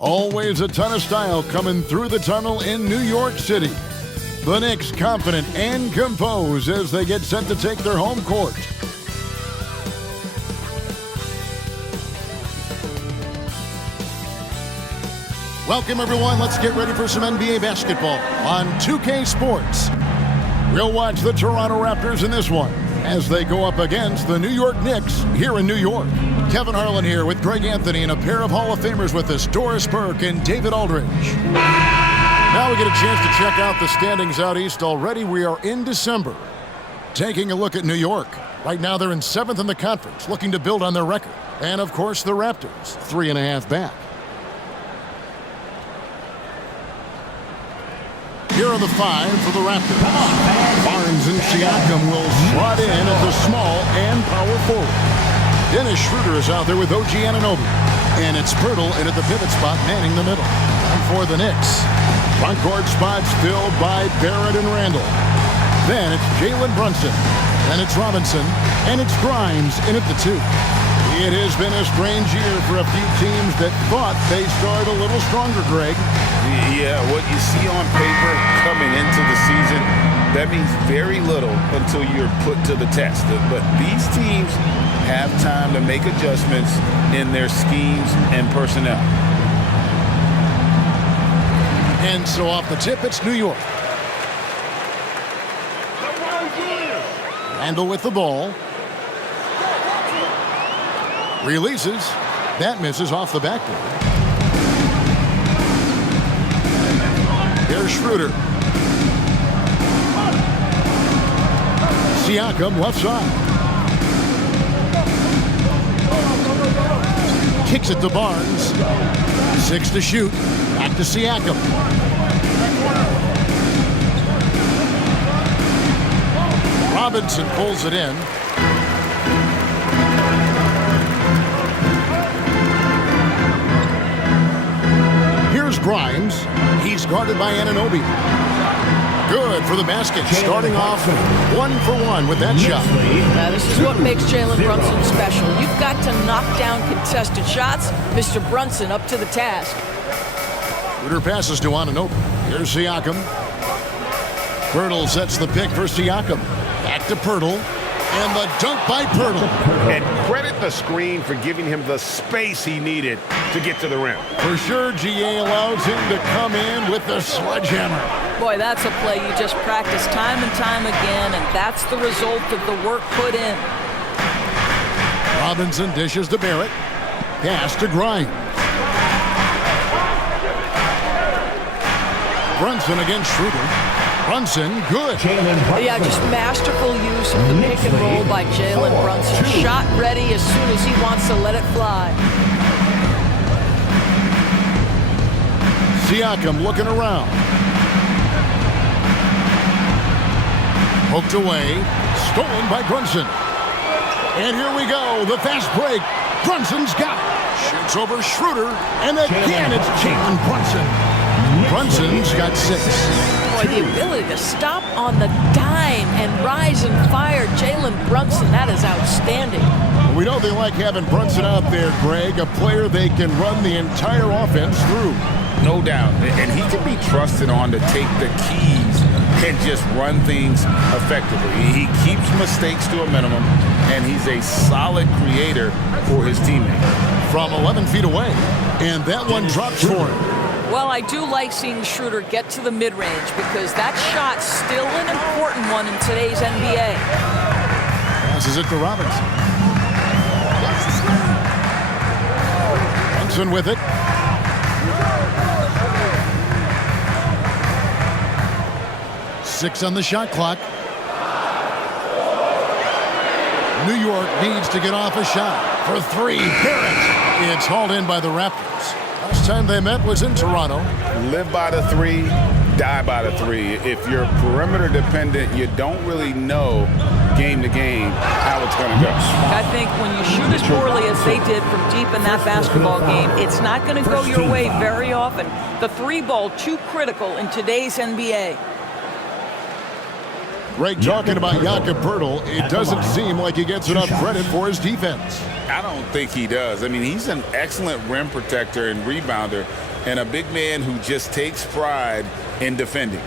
Always a ton of style coming through the tunnel in New York City. The Knicks confident and composed as they get set to take their home court. Welcome, everyone. Let's get ready for some NBA basketball on 2K Sports. We'll watch the Toronto Raptors in this one as they go up against the New York Knicks here in New York. Kevin Harlan here with Greg Anthony and a pair of Hall of Famers with us, Doris Burke and David Aldridge. Now we get a chance to check out the standings out east already. We are in December. Taking a look at New York. Right now they're in 7th in the conference, looking to build on their record. And, of course, the Raptors, 3.5 back. Here are the 5 for the Raptors. Barnes and Siakam will slot in as the small and power forward. Dennis Schroeder is out there with OG Anunoby. And it's Pirtle in at the pivot spot, manning the middle. And for the Knicks, front court spots filled by Barrett and Randall. Then it's Jalen Brunson. Then it's Robinson. And it's Grimes in at the 2. It has been a strange year for a few teams that thought they started a little stronger, Greg. Yeah, what you see on paper coming into the season, that means very little until you're put to the test. But these teams have time to make adjustments in their schemes and personnel. And so off the tip, it's New York. Randall with the ball. Releases. That misses off the backboard. Here's Schroeder. Siakam left side. Kicks it to Barnes. 6 to shoot. Back to Siakam. Robinson pulls it in. Here's Grimes. He's guarded by Anunoby. Good for the basket. Starting off 1 for 1 with that shot. Now, this is what makes Jalen Brunson special. You've got to knock down contested shots. Mr. Brunson up to the task. Schroeder passes to Anunoby. Here's Siakam. Pirtle sets the pick for Siakam. Back to Pirtle. And the dunk by Pirtle. And credit the screen for giving him the space he needed to get to the rim. For sure, GA allows him to come in with the sledgehammer. Boy, that's a play you just practice time and time again, and that's the result of the work put in. Robinson dishes to Barrett. Pass to Grimes. Brunson against Schroeder. Brunson, good. Yeah, just masterful use of the pick and roll by Jalen Brunson. Shot ready as soon as he wants to let it fly. Siakam looking around. Poked away. Stolen by Brunson. And here we go. The fast break. Brunson's got it. Shoots over Schroeder. And again, it's Jalen Brunson. Brunson's got 6. Boy, the ability to stop on the dime and rise and fire Jalen Brunson, that is outstanding. We know they like having Brunson out there, Greg, a player they can run the entire offense through. No doubt. And he can be trusted on to take the keys and just run things effectively. He keeps mistakes to a minimum, and he's a solid creator for his teammates. From 11 feet away, and that one drops for him. Well, I do like seeing Schroeder get to the mid-range because that shot's still an important one in today's NBA. Passes it to Robinson. Brunson with it. Six on the shot clock. New York needs to get off a shot for 3. Barrett. It's hauled in by the Raptors. Last time they met was in Toronto. Live by the 3, die by the 3. If you're perimeter dependent, you don't really know game to game how it's going to go. I think when you shoot as poorly as they did from deep in that basketball game, it's not going to go your way very often. The 3 ball, too critical in today's NBA. Greg talking about Jakob Pirtle, it doesn't seem like he gets enough credit for his defense. I don't think he does. I mean, he's an excellent rim protector and rebounder, and a big man who just takes pride in defending.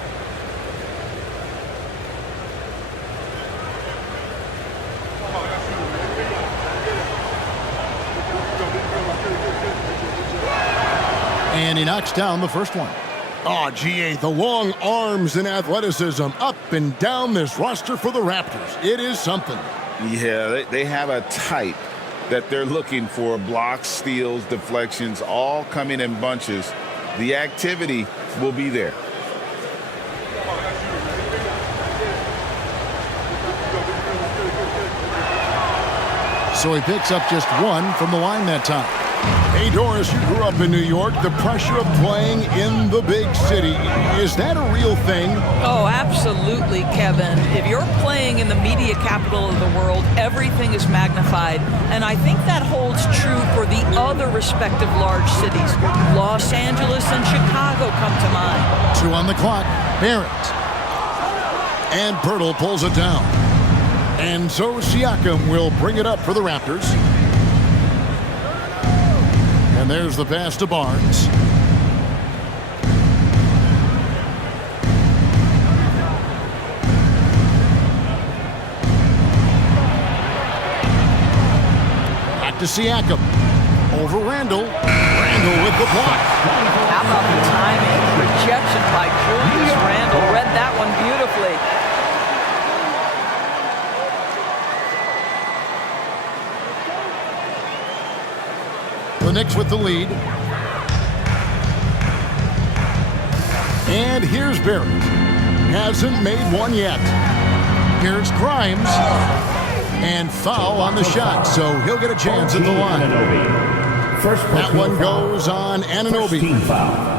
And he knocks down the first one. Oh, GA, the long arms and athleticism up and down this roster for the Raptors. It is something. Yeah, they have a type that they're looking for. Blocks, steals, deflections, all coming in bunches. The activity will be there. So he picks up just one from the line that time. Hey, Doris, you grew up in New York. The pressure of playing in the big city, is that a real thing? Oh, absolutely, Kevin. If you're playing in the media capital of the world, everything is magnified. And I think that holds true for the other respective large cities. Los Angeles and Chicago come to mind. 2 on the clock. Barrett. And Pirtle pulls it down. And so Siakam will bring it up for the Raptors. And there's the pass to Barnes. Back to Siakam. Over Randall. Randall with the block. How about the timing? Rejection by Julius Randle. Read that one beautifully. The Knicks with the lead. And here's Barrett. Hasn't made one yet. Here's Grimes. And foul on the shot, so he'll get a chance at the line. That one goes on Anunoby.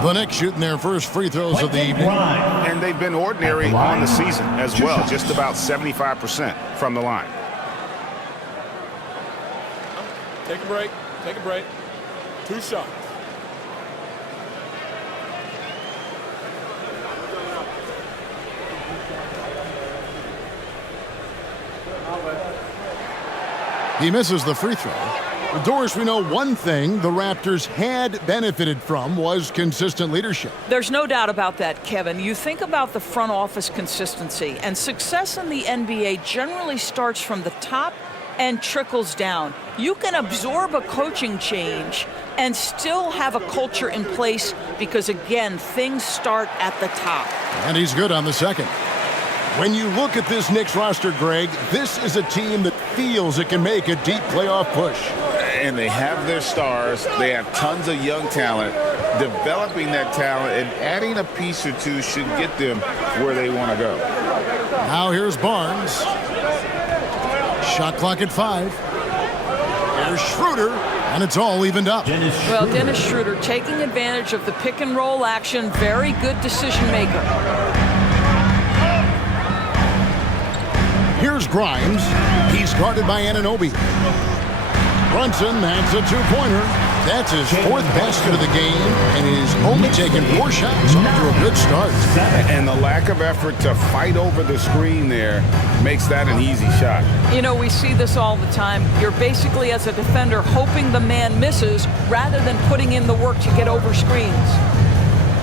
The Knicks shooting their first free throws of the evening. And they've been ordinary on the season as well, just about 75% from the line. Take a break. Take a break. 2 shots. He misses the free throw. Doris, we know one thing the Raptors had benefited from was consistent leadership. There's no doubt about that, Kevin. You think about the front office consistency, and success in the NBA generally starts from the top and trickles down. You can absorb a coaching change and still have a culture in place because, again, things start at the top. And he's good on the second. When you look at this Knicks roster, Greg, this is a team that feels it can make a deep playoff push. And they have their stars. They have tons of young talent. Developing that talent and adding a piece or two should get them where they want to go. Now here's Barnes. Shot clock at 5. Here's Schroeder, and it's all evened up. Well, Dennis Schroeder taking advantage of the pick and roll action. Very good decision maker. Here's Grimes. He's guarded by Anunoby. Brunson, that's a 2-pointer. That's his 4th basket of the game, and he's only taken 4 shots after a good start. And the lack of effort to fight over the screen there makes that an easy shot. You know, we see this all the time. You're basically, as a defender, hoping the man misses rather than putting in the work to get over screens.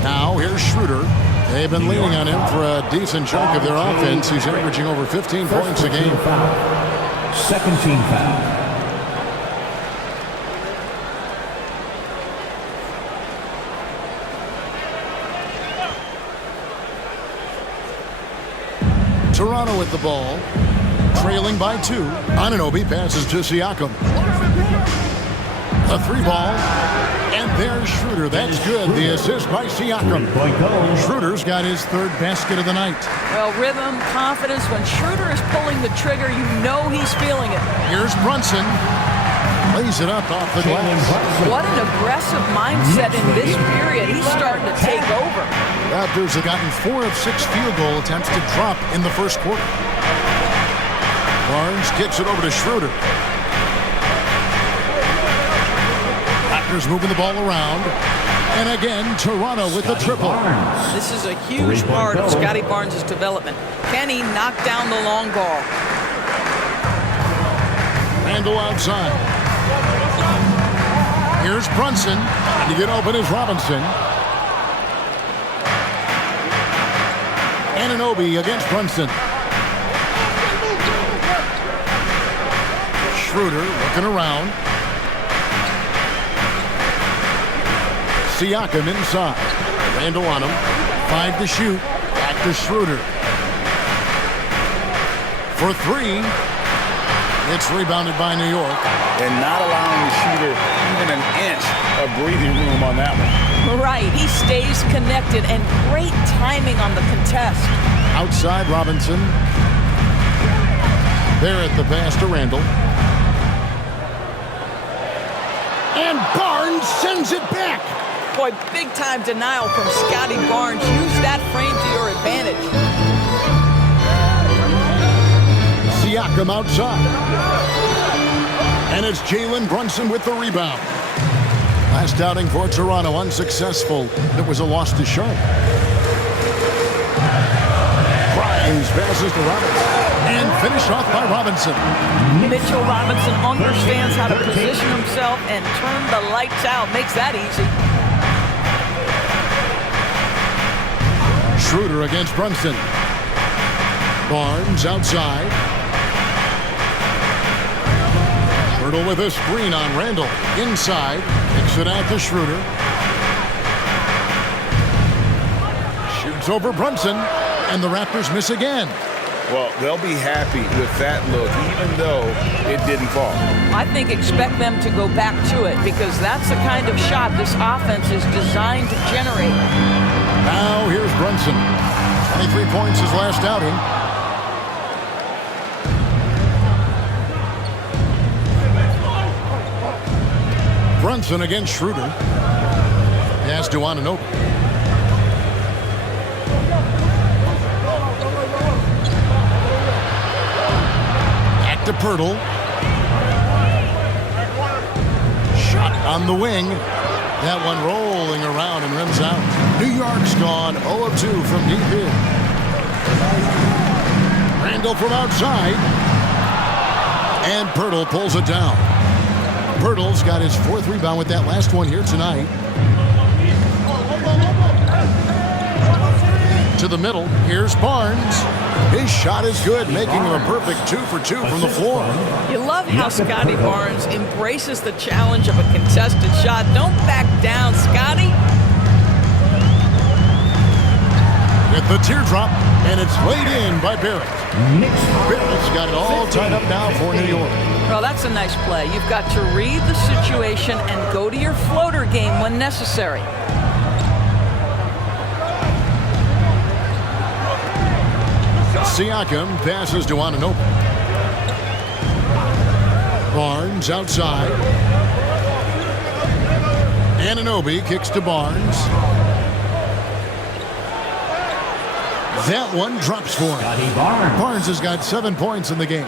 Now here's Schroeder. They've been leaning on him for a decent chunk of their offense. He's averaging over 15 points a game. Second team foul. Toronto with the ball, trailing by 2. Anunoby passes to Siakam. A 3-ball, and there's Schroeder. That's good. The assist by Siakam. Schroeder's got his 3rd basket of the night. Well, rhythm, confidence. When Schroeder is pulling the trigger, you know he's feeling it. Here's Brunson. Lays it up off the glass. What an aggressive mindset in this period. He's starting to take over. Raptors have gotten 4 of 6 field goal attempts to drop in the first quarter. Barnes kicks it over to Schroeder. Raptors moving the ball around. And again, Toronto with the triple. This is a huge part of Scotty Barnes' development. Can he knock down the long ball? Randall outside. Here's Brunson. To get open is Robinson. Anunoby against Brunson. Schroeder looking around. Siakam inside. Randall on him. 5 to shoot. Back to Schroeder. For 3. It's rebounded by New York. And not allowing the shooter even an inch of breathing room on that one. Right, he stays connected, and great timing on the contest. Outside Robinson. Barrett the pass to Randall. And Barnes sends it back. Boy, big-time denial from Scotty Barnes. Use that frame to your advantage. Siakam outside. And it's Jalen Brunson with the rebound. Last outing for Toronto, unsuccessful. It was a loss to Charlotte. Grimes passes to Robinson. And finished off by Robinson. Mitchell Robinson understands how to position himself and turn the lights out. Makes that easy. Schroeder against Brunson. Barnes outside. Hurdle with a screen on Randall. Inside. Kicks it out to Schroeder. Shoots over Brunson. And the Raptors miss again. Well, they'll be happy with that look, even though it didn't fall. I think expect them to go back to it, because that's the kind of shot this offense is designed to generate. Now here's Brunson. 23 points his last outing. Brunson against Schroeder. Pass to Anunoby. Back to Pirtle. Shot on the wing. That one rolling around and rims out. New York's gone 0 of 2 from deep here. Randall from outside. And Pirtle pulls it down. Pirtle's got his 4th rebound with that last one here tonight. To the middle. Here's Barnes. His shot is good, making him a perfect 2 for 2 from the floor. You love how Scotty Barnes embraces the challenge of a contested shot. Don't back down, Scotty. With the teardrop, and it's laid in by Barrett. Barrett's got it all tied up now for New York. Well, that's a nice play. You've got to read the situation and go to your floater game when necessary. Siakam passes to Anunoby. Barnes outside. Anunoby kicks to Barnes. That one drops for him. Barnes has got 7 points in the game.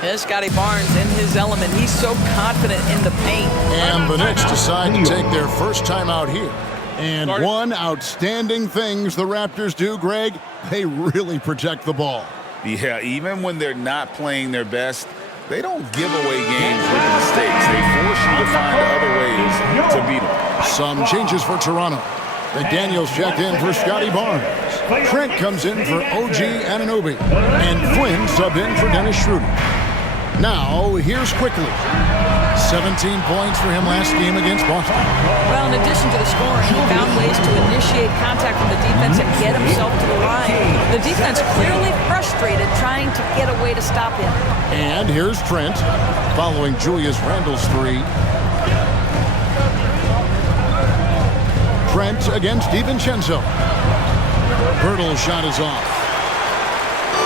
Here's Scotty Barnes in his element. He's so confident in the paint. And the Knicks decide to take their first time out here. And one outstanding things the Raptors do, Greg, they really protect the ball. Yeah, even when they're not playing their best, they don't give away games with mistakes. They force you to find other ways to beat them. Some changes for Toronto. McDaniels checked in for Scotty Barnes. Trent comes in for OG Anunoby. And Flynn subbed in for Dennis Schroeder. Now, here's Quickly. 17 points for him last game against Boston. Well, in addition to the scoring, he found ways to initiate contact from the defense and get himself to the line. The defense clearly frustrated trying to get a way to stop him. And here's Trent, following Julius Randle's 3. Trent against DiVincenzo. Pirtle's shot is off.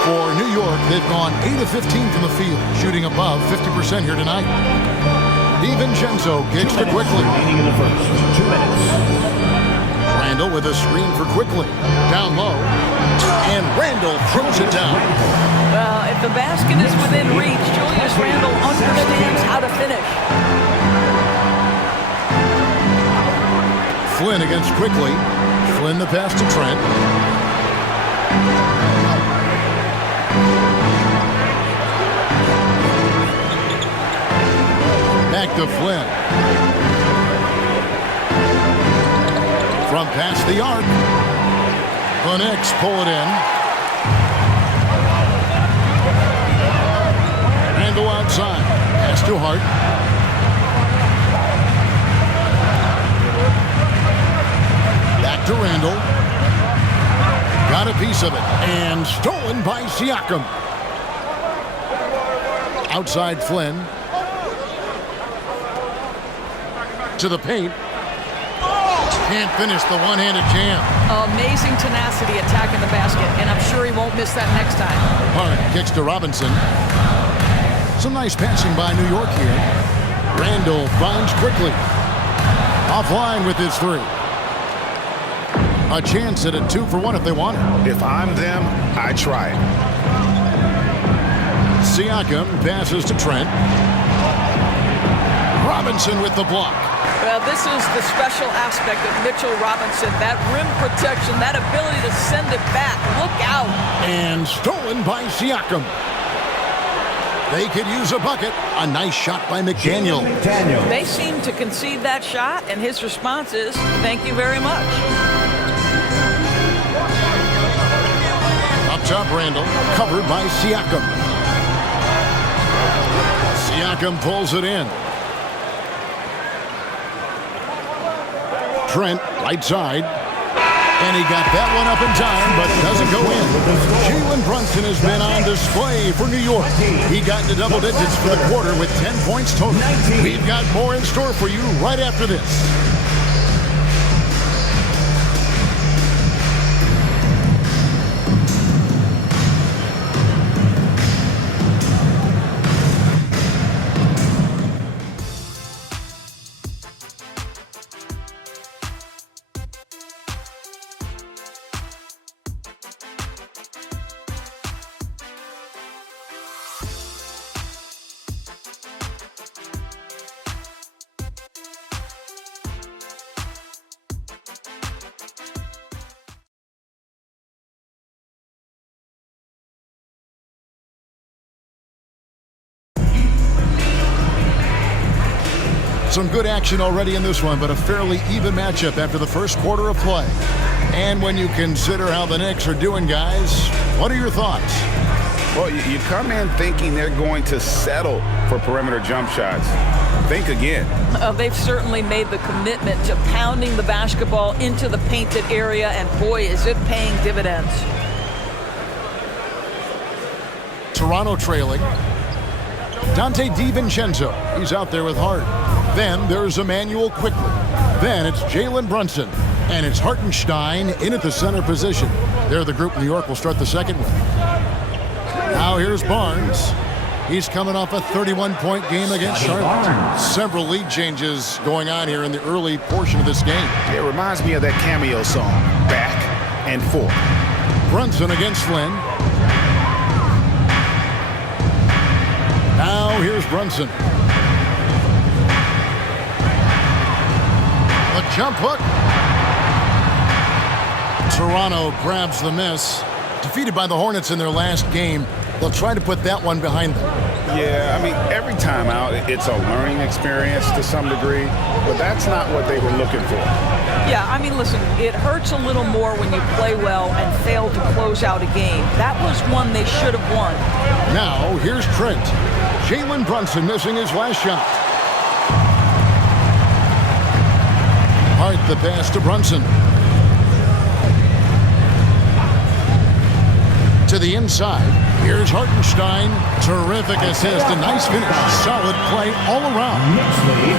For New York, they've gone 8 of 15 from the field, shooting above 50% here tonight. DiVincenzo kicks to Quickly. In the first 2 minutes. Randall with a screen for Quickly. Down low. And Randall throws it down. Well, if the basket is within reach, Julius Randle understands how to finish. Flynn against Quickly. Flynn the pass to Trent. Back to Flynn. From past the arc. The Knicks pull it in. and go outside. Pass to Hart. Back to Randall. Got a piece of it. And stolen by Siakam. Outside Flynn. To the paint. Can't finish the one-handed jam. Amazing tenacity attacking the basket, and I'm sure he won't miss that next time. Hart kicks to Robinson. Some nice passing by New York here. Randall finds quickly. Offline with his three. A chance at a 2-for-1 if they want it. If I'm them, I try it. Siakam passes to Trent. Robinson with the block. Well, this is the special aspect of Mitchell Robinson. That rim protection, that ability to send it back. Look out. And stolen by Siakam. They could use a bucket. A nice shot by McDaniel. They seem to concede that shot, and his response is, thank you very much. Up top, Randall. Covered by Siakam. Siakam pulls it in. Trent, right side. And he got that one up in time, but it doesn't go in. Jalen Brunson has been on display for New York. He got into double digits for the quarter with 10 points total. We've got more in store for you right after this. Some good action already in this one, but a fairly even matchup after the first quarter of play. And when you consider how the Knicks are doing, guys, what are your thoughts? Well, you come in thinking they're going to settle for perimeter jump shots. Think again. They've certainly made the commitment to pounding the basketball into the painted area, and boy, is it paying dividends. Toronto trailing. Dante DiVincenzo. He's out there with Hart. Then there's Emmanuel quickly. Then it's Jalen Brunson. And it's Hartenstein in at the center position. They're the group New York will start the second with. Now here's Barnes. He's coming off a 31-point game against Charlotte. Several lead changes going on here in the early portion of this game. It reminds me of that cameo song, Back and Forth. Brunson against Flynn. Now here's Brunson. A jump hook. Toronto grabs the miss. Defeated by the Hornets in their last game. They'll try to put that one behind them. Yeah, I mean, every time out, it's a learning experience to some degree, but that's not what they were looking for. Yeah, I mean, listen, it hurts a little more when you play well and fail to close out a game. That was one they should have won. Now, here's Trent. Jalen Brunson missing his last shot. Hart the pass to Brunson. To the inside. Here's Hartenstein. Terrific assist. A nice finish. Solid play all around.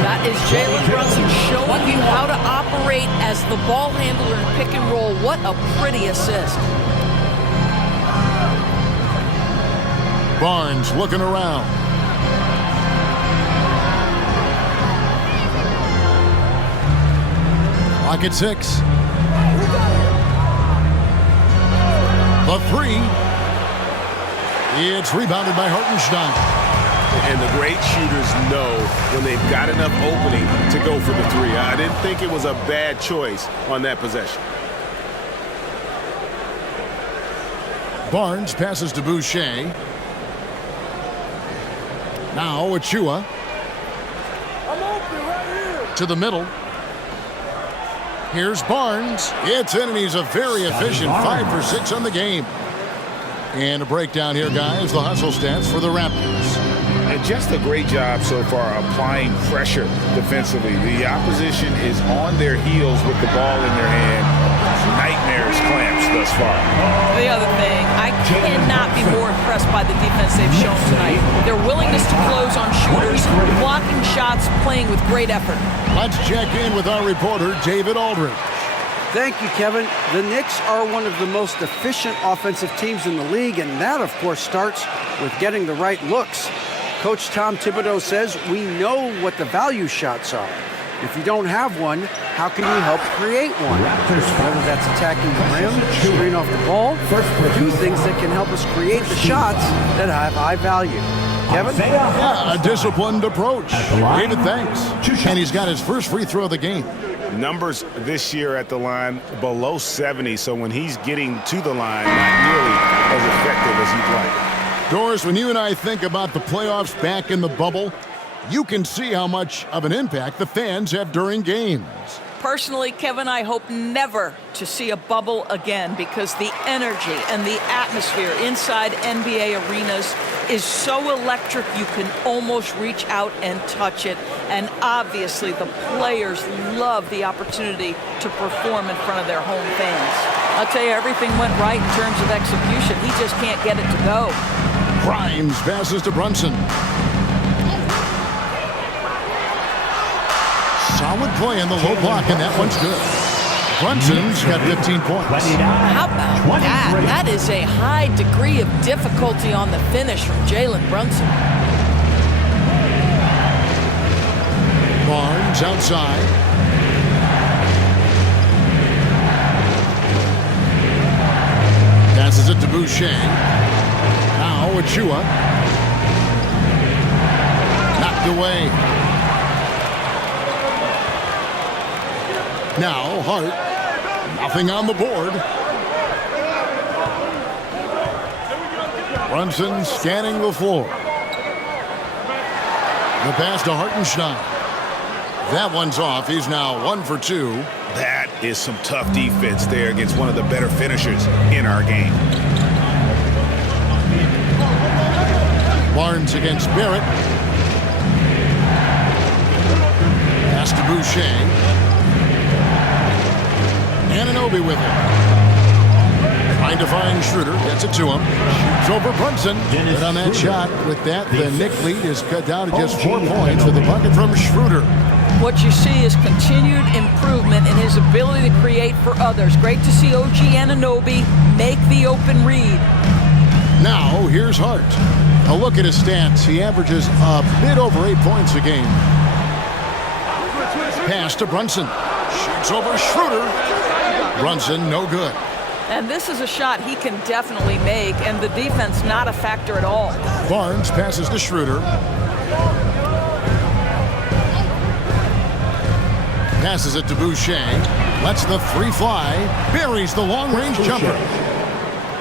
That is Jalen Brunson showing you how to operate as the ball handler in pick and roll. What a pretty assist. Barnes looking around. Clock at 6. The three. It's rebounded by Hartenstein. And the great shooters know when they've got enough opening to go for the three. I didn't think it was a bad choice on that possession. Barnes passes to Boucher. Now Achua. To the middle. Here's Barnes. It's in, and he's a very efficient 5 for 6 on the game. And a breakdown here, guys. The hustle stats for the Raptors. And just a great job so far applying pressure defensively. The opposition is on their heels with the ball in their hand. Nightmares clamps thus far. The other thing, I cannot be more impressed by the defense they've shown tonight. Their willingness to close on shooters, blocking shots, playing with great effort. Let's check in with our reporter, David Aldridge. Thank you, Kevin. The Knicks are one of the most efficient offensive teams in the league, and that, of course, starts with getting the right looks. Coach Tom Thibodeau says we know what the value shots are. If you don't have one, how can you help create one? Whether that's attacking the rim, screen off the ball, or do things that can help us create the shots that have high value. Kevin? Yeah, a disciplined approach. David, thanks. And he's got his first free throw of the game. Numbers this year at the line below 70, so when he's getting to the line, not nearly as effective as he'd like. Doris, when you and I think about the playoffs back in the bubble, you can see how much of an impact the fans have during games. Personally, Kevin, I hope never to see a bubble again because the energy and the atmosphere inside NBA arenas is so electric you can almost reach out and touch it. And obviously the players love the opportunity to perform in front of their home fans. I'll tell you, everything went right in terms of execution. He just can't get it to go. Grimes passes to Brunson. Solid play in the low block, and that one's good. Brunson's got 15 points. How about that? That is a high degree of difficulty on the finish from Jalen Brunson. Barnes outside. Passes it to Boucher. Now Achua. Knocked away. Now Hart. Nothing on the board. Brunson scanning the floor. The pass to Hartenstein. That one's off. He's now 1 for 2. That is some tough defense there against one of the better finishers in our game. Barnes against Barrett. Pass to Boucher. Anunoby with it. Trying to find Schroeder. Gets it to him. Shoots over Brunson. But on that shot, with that, the Knicks lead is cut down to just 4 points with a bucket from Schroeder. What you see is continued improvement in his ability to create for others. Great to see OG Anunoby make the open read. Now, here's Hart. A look at his stats. He averages a bit over 8 points a game. Pass to Brunson. Shoots over Schroeder. Brunson, no good. And this is a shot he can definitely make, and the defense not a factor at all. Barnes passes to Schroeder. Passes it to Boucher. Lets the three fly. Buries the long-range jumper.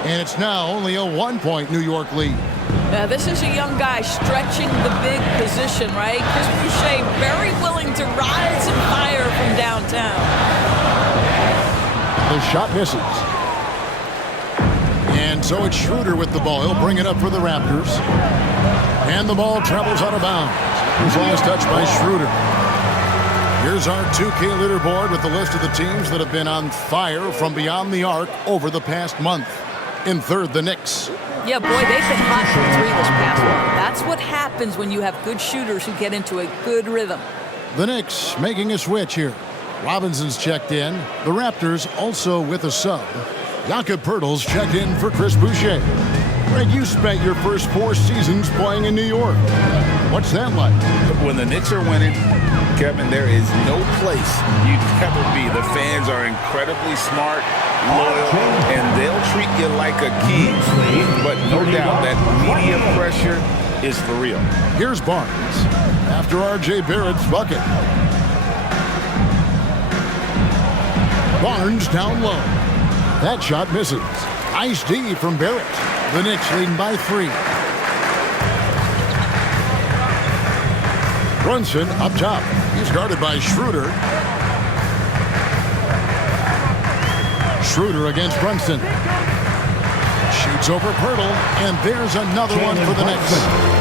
And it's now only a 1-point New York lead. Now, this is a young guy stretching the big position, right? Chris Boucher very willing to rise and fire from downtown. The shot misses. And so it's Schroeder with the ball. He'll bring it up for the Raptors. And the ball travels out of bounds. His last touch by Schroeder. Here's our 2K leaderboard with the list of the teams that have been on fire from beyond the arc over the past month. In third, the Knicks. Yeah, boy, they've been hot from 3 this past month. That's what happens when you have good shooters who get into a good rhythm. The Knicks making a switch here. Robinson's checked in. The Raptors also with a sub. Jakob Poeltl's checked in for Chris Boucher. Greg, you spent your first 4 seasons playing in New York. What's that like? When the Knicks are winning, Kevin, there is no place you'd ever be. The fans are incredibly smart, loyal, and they'll treat you like a king. But no doubt that media pressure is for real. Here's Barnes after R.J. Barrett's bucket. Barnes down low. That shot misses. Nice D from Barrett. The Knicks leading by 3. Brunson up top. He's guarded by Schroeder. Schroeder against Brunson. Shoots over Pirtle, and there's another one for the Knicks.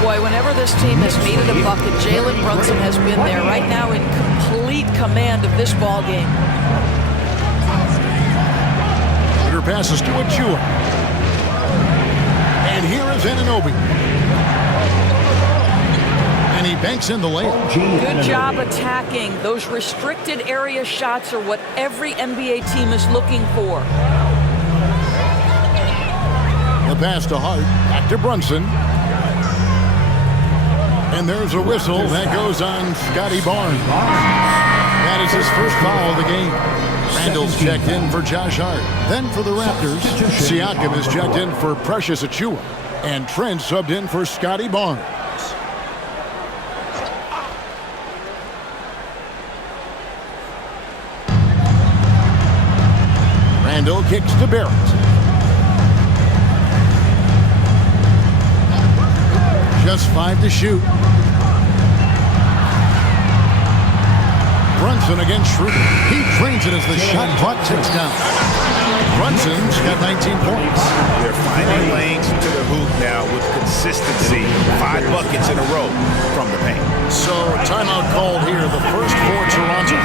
Boy, whenever this team has needed a bucket, Jalen Brunson has been there right now in complete command of this ball game. Shooter passes to Achua. And here is Anunoby. And he banks in the layup. Good job attacking. Those restricted area shots are what every NBA team is looking for. The pass to Hart, back to Brunson. And there's a whistle that goes on Scotty Barnes. That is his first foul of the game. Randall's checked in for Josh Hart. Then for the Raptors, Siakam is checked in for Precious Achua. And Trent subbed in for Scotty Barnes. Randall kicks to Barrett. Just 5 to shoot. Brunson against Schroeder. He drains it as the shot clock ticks down. Brunson's got 19 points. They're finding lanes to the hoop now with consistency. 5 buckets in a row from the paint. So timeout called here, the first for Toronto.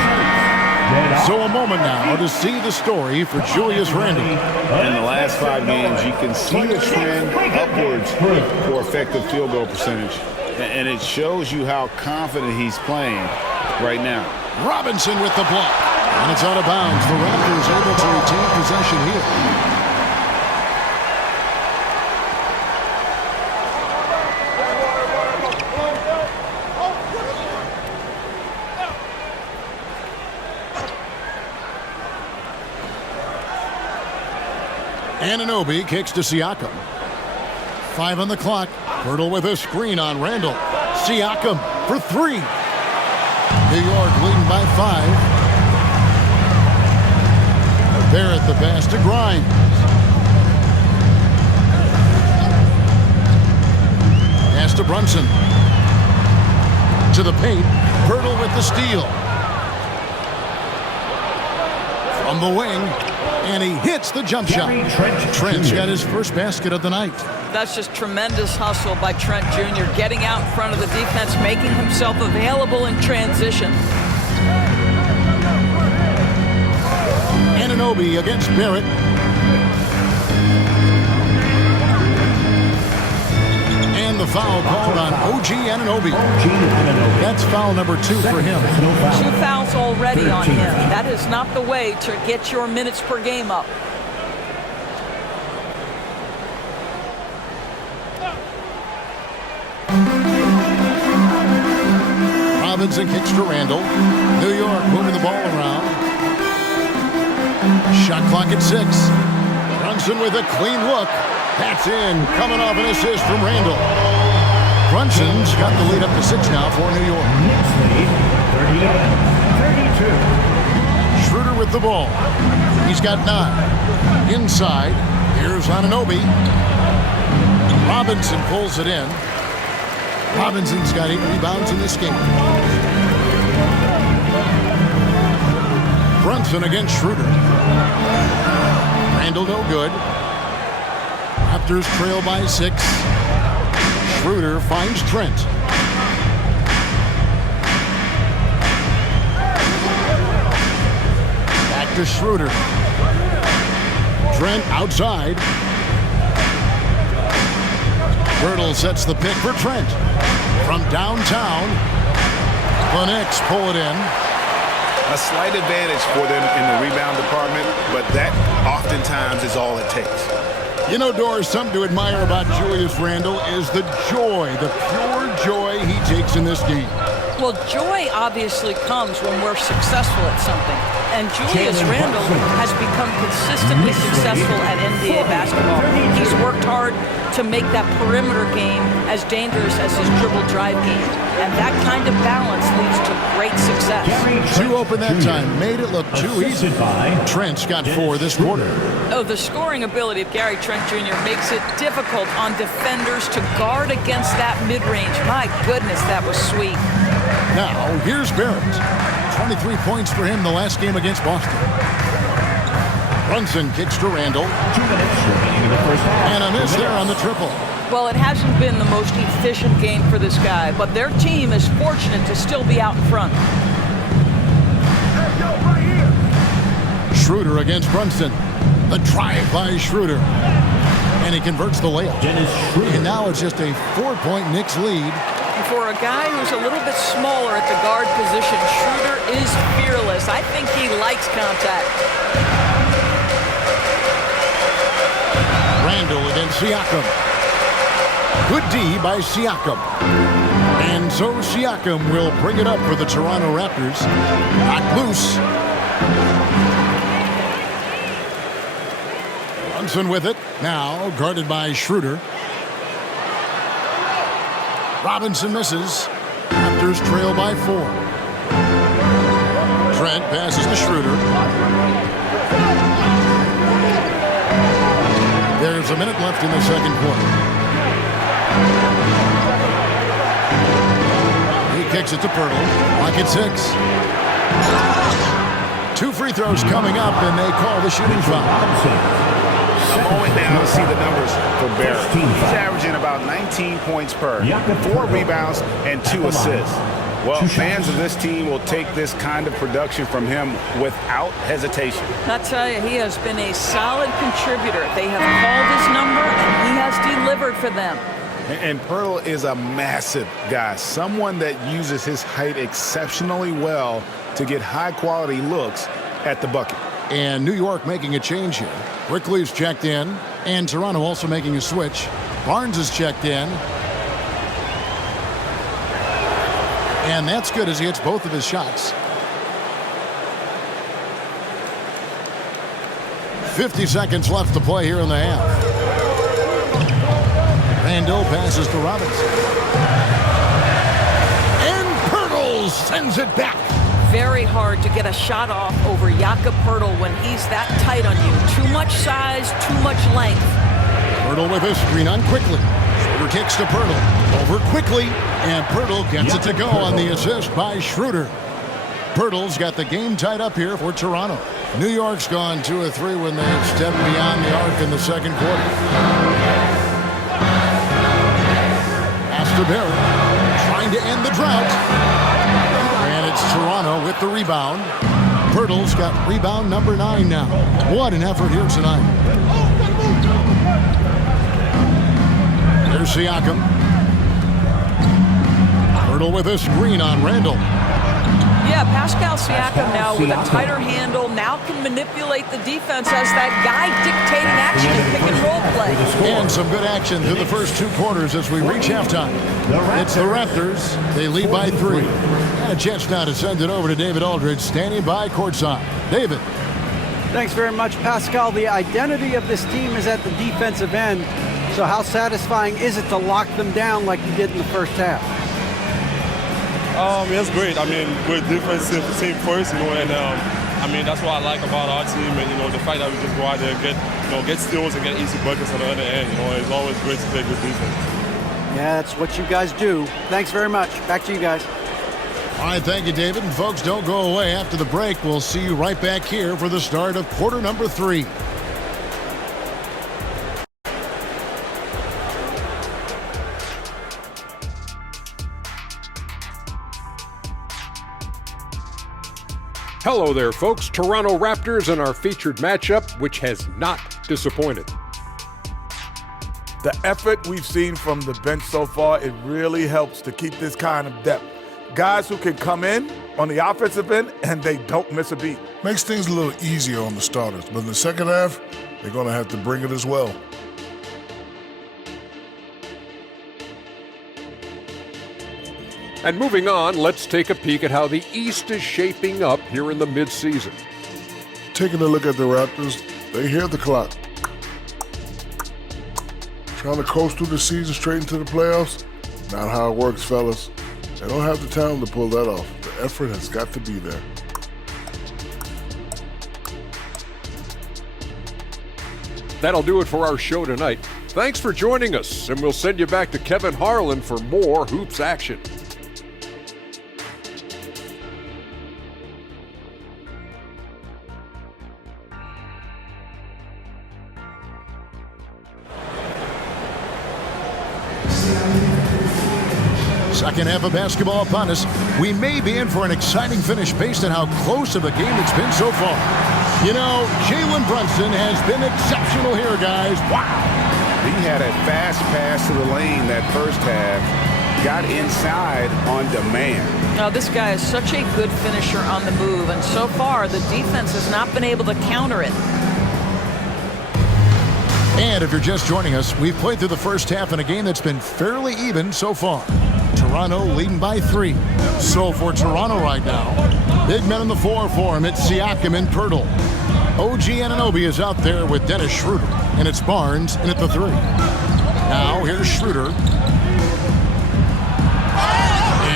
So a moment now to see the story for Julius Randle. In the last 5 games, you can see the trend upwards for effective field goal percentage. And it shows you how confident he's playing right now. Robinson with the block. And it's out of bounds. The Raptors able to retain possession here. Anunoby kicks to Siakam. 5 on the clock. Pirtle with a screen on Randall. Siakam for 3. New York leading by 5. Barrett the pass to Grimes. Pass to Brunson. To the paint. Pirtle with the steal. From the wing. And he hits the jump shot. Trent's got his first basket of the night. That's just tremendous hustle by Trent Jr. Getting out in front of the defense, making himself available in transition. Anunoby against Barrett. And the foul called on OG Anunoby. That's foul number 2 for him. 2 fouls already on him. That is not the way to get your minutes per game up. Robinson kicks to Randall. New York moving the ball around. Shot clock at 6. Brunson with a clean look. That's in. Coming off an assist from Randall. Brunson's got the lead up to 6 now for New York. Knicks lead 38-32. Schroeder with the ball. He's got 9. Inside. Here's Anunoby. Robinson pulls it in. Robinson's got 8 rebounds in this game. Brunson against Schroeder. Randall no good. Raptors trail by 6. Schroeder finds Trent. Back to Schroeder. Trent outside. Pirtle sets the pick for Trent. From downtown, the Knicks pull it in. A slight advantage for them in the rebound department, but that oftentimes is all it takes. You know, Doris, something to admire about Julius Randle is the joy, the pure joy he takes in this game. Well, joy obviously comes when we're successful at something. And Julius Randle has become consistently successful at NBA basketball. He's worked hard to make that perimeter game as dangerous as his dribble drive game. And that kind of balance leads to great success. 2 open that time, made it look too easy. Trent's got 4 this quarter. Oh, the scoring ability of Gary Trent Jr. makes it difficult on defenders to guard against that mid-range. My goodness, that was sweet. Now, here's Barrett. 23 points for him the last game against Boston. Brunson kicks to Randall. 2 minutes remaining in the first half. And a miss there on the triple. Well, it hasn't been the most efficient game for this guy, but their team is fortunate to still be out in front. Schroeder against Brunson. The drive by Schroeder. And he converts the layup. Dennis Schroeder. And now it's just a 4-point Knicks lead. And for a guy who's a little bit smaller at the guard position, Schroeder is fearless. I think he likes contact. Randall against Siakam. Good D by Siakam. And so Siakam will bring it up for the Toronto Raptors. Knocked loose. Brunson with it. Now guarded by Schroeder. Robinson misses. Raptors trail by 4. Trent passes to Schroeder. There's a minute left in the second quarter. He kicks it to Pirtle. Clock at 6. 2 free throws coming up, and they call the shooting foul. A moment now to see the numbers for Barrett. He's averaging about 19 points per, 4 rebounds, and 2 assists. Well, fans of this team will take this kind of production from him without hesitation. I tell you, he has been a solid contributor. They have called his number, and he has delivered for them. And Pirtle is a massive guy, someone that uses his height exceptionally well to get high-quality looks at the bucket. And New York making a change here. Quickly's checked in, and Toronto also making a switch. Barnes is checked in. And that's good as he hits both of his shots. 50 seconds left to play here in the half. Randall passes to Robinson. And Pirtle sends it back. Very hard to get a shot off over Jakob Pirtle when he's that tight on you. Too much size, too much length. Pirtle with his screen on Quickly. Schroeder kicks to Pirtle. Over Quickly, and Pirtle gets it to go on the assist by Schroeder. Pirtle's got the game tied up here for Toronto. New York's gone 2 of 3 when they step beyond the arc in the second quarter. Pass to Barrett, trying to end the drought. And it's Toronto with the rebound. Pirtle's got rebound number 9 now. What an effort here tonight. There's Siakam. Pirtle with a screen on Randall. Yeah, Pascal Siakam now with a tighter handle, now can manipulate the defense as that guy dictating action in pick and roll play. And some good action through the first 2 quarters as we reach halftime. It's the Raptors. They lead by 3. And a chance now to send it over to David Aldridge, standing by courtside. David. Thanks very much, Pascal. The identity of this team is at the defensive end. So how satisfying is it to lock them down like you did in the first half? It's great. I mean, we're a defensive team first, and I mean, that's what I like about our team, and the fact that we just go out there and get steals and get easy buckets on the other end. It's always great to play good defense. Yeah, that's what you guys do. Thanks very much. Back to you guys. All right, thank you, David. And folks, don't go away. After the break, we'll see you right back here for the start of quarter number 3. Hello there, folks. Toronto Raptors and our featured matchup, which has not disappointed. The effort we've seen from the bench so far, it really helps to keep this kind of depth. Guys who can come in on the offensive end and they don't miss a beat. Makes things a little easier on the starters, but in the second half, they're going to have to bring it as well. And moving on, let's take a peek at how the East is shaping up here in the midseason. Taking a look at the Raptors, they hear the clock. Trying to coast through the season straight into the playoffs? Not how it works, fellas. They don't have the talent to pull that off. The effort has got to be there. That'll do it for our show tonight. Thanks for joining us, and we'll send you back to Kevin Harlan for more hoops action. Second half of basketball upon us. We may be in for an exciting finish based on how close of a game it's been so far. You know, Jalen Brunson has been exceptional here, guys. Wow. He had a fast pass to the lane that first half. Got inside on demand. Now, this guy is such a good finisher on the move, and so far the defense has not been able to counter it. And if you're just joining us, we've played through the first half in a game that's been fairly even so far. Toronto leading by 3. So for Toronto right now, big men in the 4 for him. It's Siakam and Pirtle. OG Anunoby is out there with Dennis Schroeder. And it's Barnes in at the 3. Now here's Schroeder.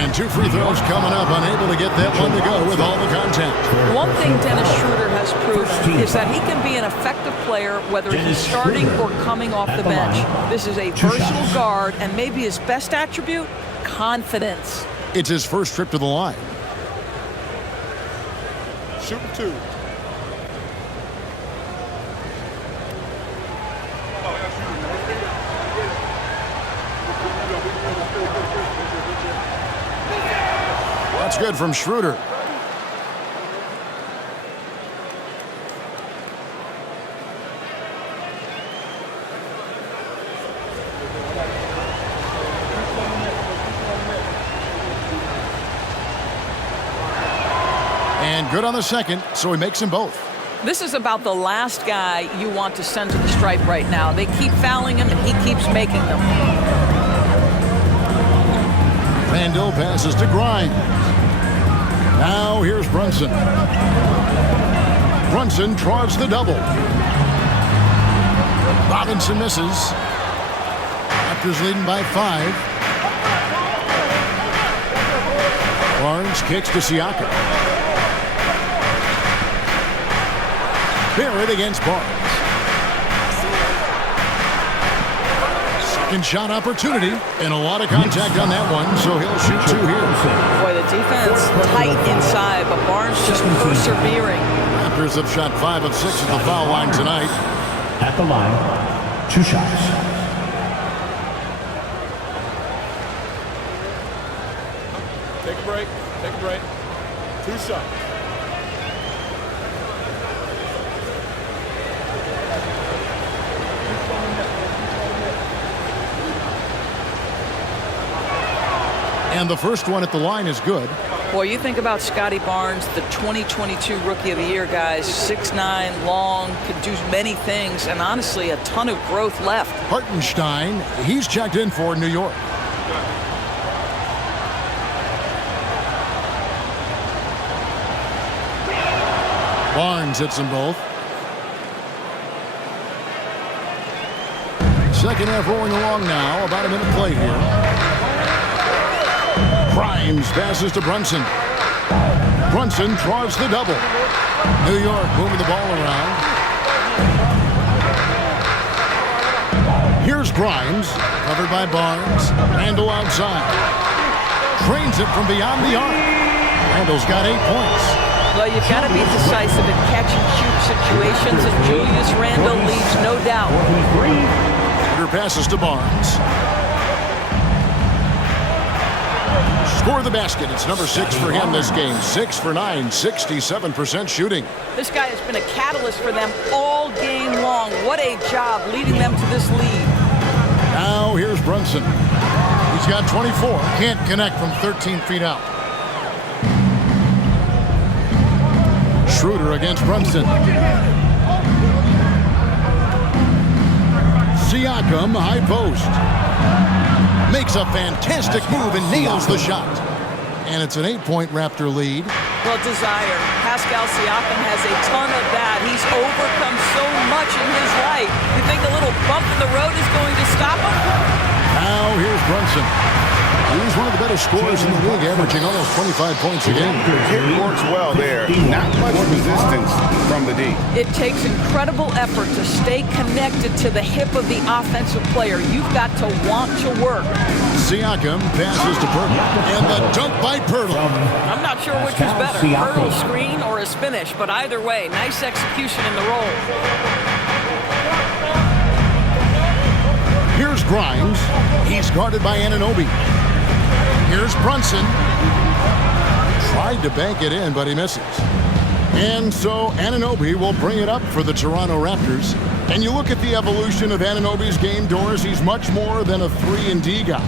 And 2 free throws coming up, unable to get that one to go with all the contact. One thing Dennis Schroeder has proven is that he can be an effective player whether he's starting or coming off the bench. This is a versatile guard, and maybe his best attribute, confidence. It's his first trip to the line. Shooting 2. That's good from Schroeder. And good on the second, so he makes them both. This is about the last guy you want to send to the stripe right now. They keep fouling him, and he keeps making them. Randall passes to Grimes. Now here's Brunson. Brunson draws the double. Robinson misses. Raptors leading by 5. Barnes kicks to Siakam. Barrett against Barnes. Second shot opportunity, and a lot of contact on that one, so he'll shoot 2 here. Boy, the defense tight inside, but Barnes just persevering. Raptors have shot 5 of 6 at the foul line tonight. At the line, 2 shots. Take a break. Take a break. 2 shots. And the first one at the line is good. Boy, you think about Scotty Barnes, the 2022 Rookie of the Year, guys. 6'9", long, could do many things, and honestly, a ton of growth left. Hartenstein, he's checked in for New York. Barnes hits them both. Second half rolling along now, about a minute play here. Grimes passes to Brunson. Brunson draws the double. New York moving the ball around. Here's Grimes, covered by Barnes. Randall outside. Trains it from beyond the arc. Randall's got 8 points. Well, you've got to be decisive in catch-and-shoot situations, and Julius Randall leaves no doubt. Schroeder passes to Barnes. Score the basket. It's number 6 for him this game. 6 for 9, 67% shooting. This guy has been a catalyst for them all game long. What a job leading them to this lead. Now here's Brunson. He's got 24. Can't connect from 13 feet out. Schroeder against Brunson. Siakam, high post. Makes a fantastic move and nails the shot. And it's an 8-point Raptor lead. Well, desire. Pascal Siakam has a ton of that. He's overcome so much in his life. You think a little bump in the road is going to stop him? Now here's Brunson. He's one of the better scorers in the league, averaging almost 25 points a game. It works well there. Not much resistance from the D. It takes incredible effort to stay connected to the hip of the offensive player. You've got to want to work. Siakam passes to Pirtle. And the dunk by Pirtle. I'm not sure which is better, Pirtle's screen or his finish, but either way, nice execution in the roll. Here's Grimes. He's guarded by Anunoby. Here's Brunson. Tried to bank it in, but he misses. And so Anunoby will bring it up for the Toronto Raptors. And you look at the evolution of Anunoby's game, Doris, he's much more than a 3-and-D guy.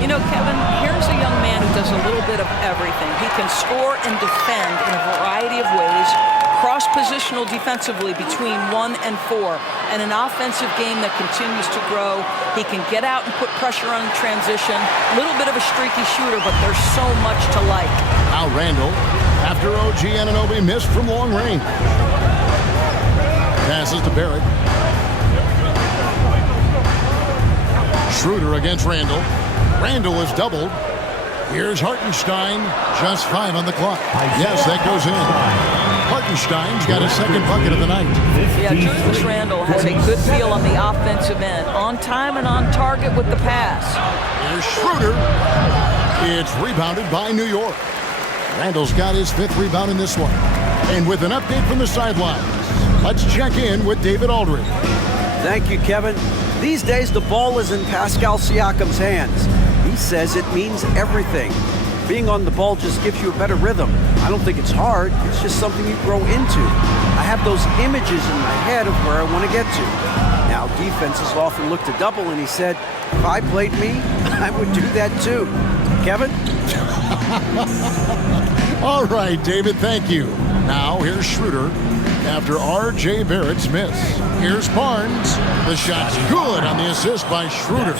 You know, Kevin, here's a young man who does a little bit of everything. He can score and defend in a variety of ways, cross-positional defensively between 1 and 4, and an offensive game that continues to grow. He can get out and put pressure on transition. A little bit of a streaky shooter, but there's so much to like. Now Randall, after OG Anunoby missed from long range. Passes to Barrett. Schroeder against Randall. Randall is doubled. Here's Hartenstein. Just 5 on the clock. Yes, that goes in. Hartenstein's got his second bucket of the night. Yeah, Julius Randall has a good feel on the offensive end. On time and on target with the pass. Here's Schroeder. It's rebounded by New York. Randall's got his 5th rebound in this one. And with an update from the sidelines, let's check in with David Aldridge. Thank you, Kevin. These days, the ball is in Pascal Siakam's hands. He says it means everything. Being on the ball just gives you a better rhythm. I don't think it's hard. It's just something you grow into. I have those images in my head of where I want to get to. Now, defenses often look to double, and he said, if I played me, I would do that too. Kevin? All right, David, thank you. Now, here's Schroeder after R.J. Barrett's miss. Here's Barnes. The shot's good on the assist by Schroeder.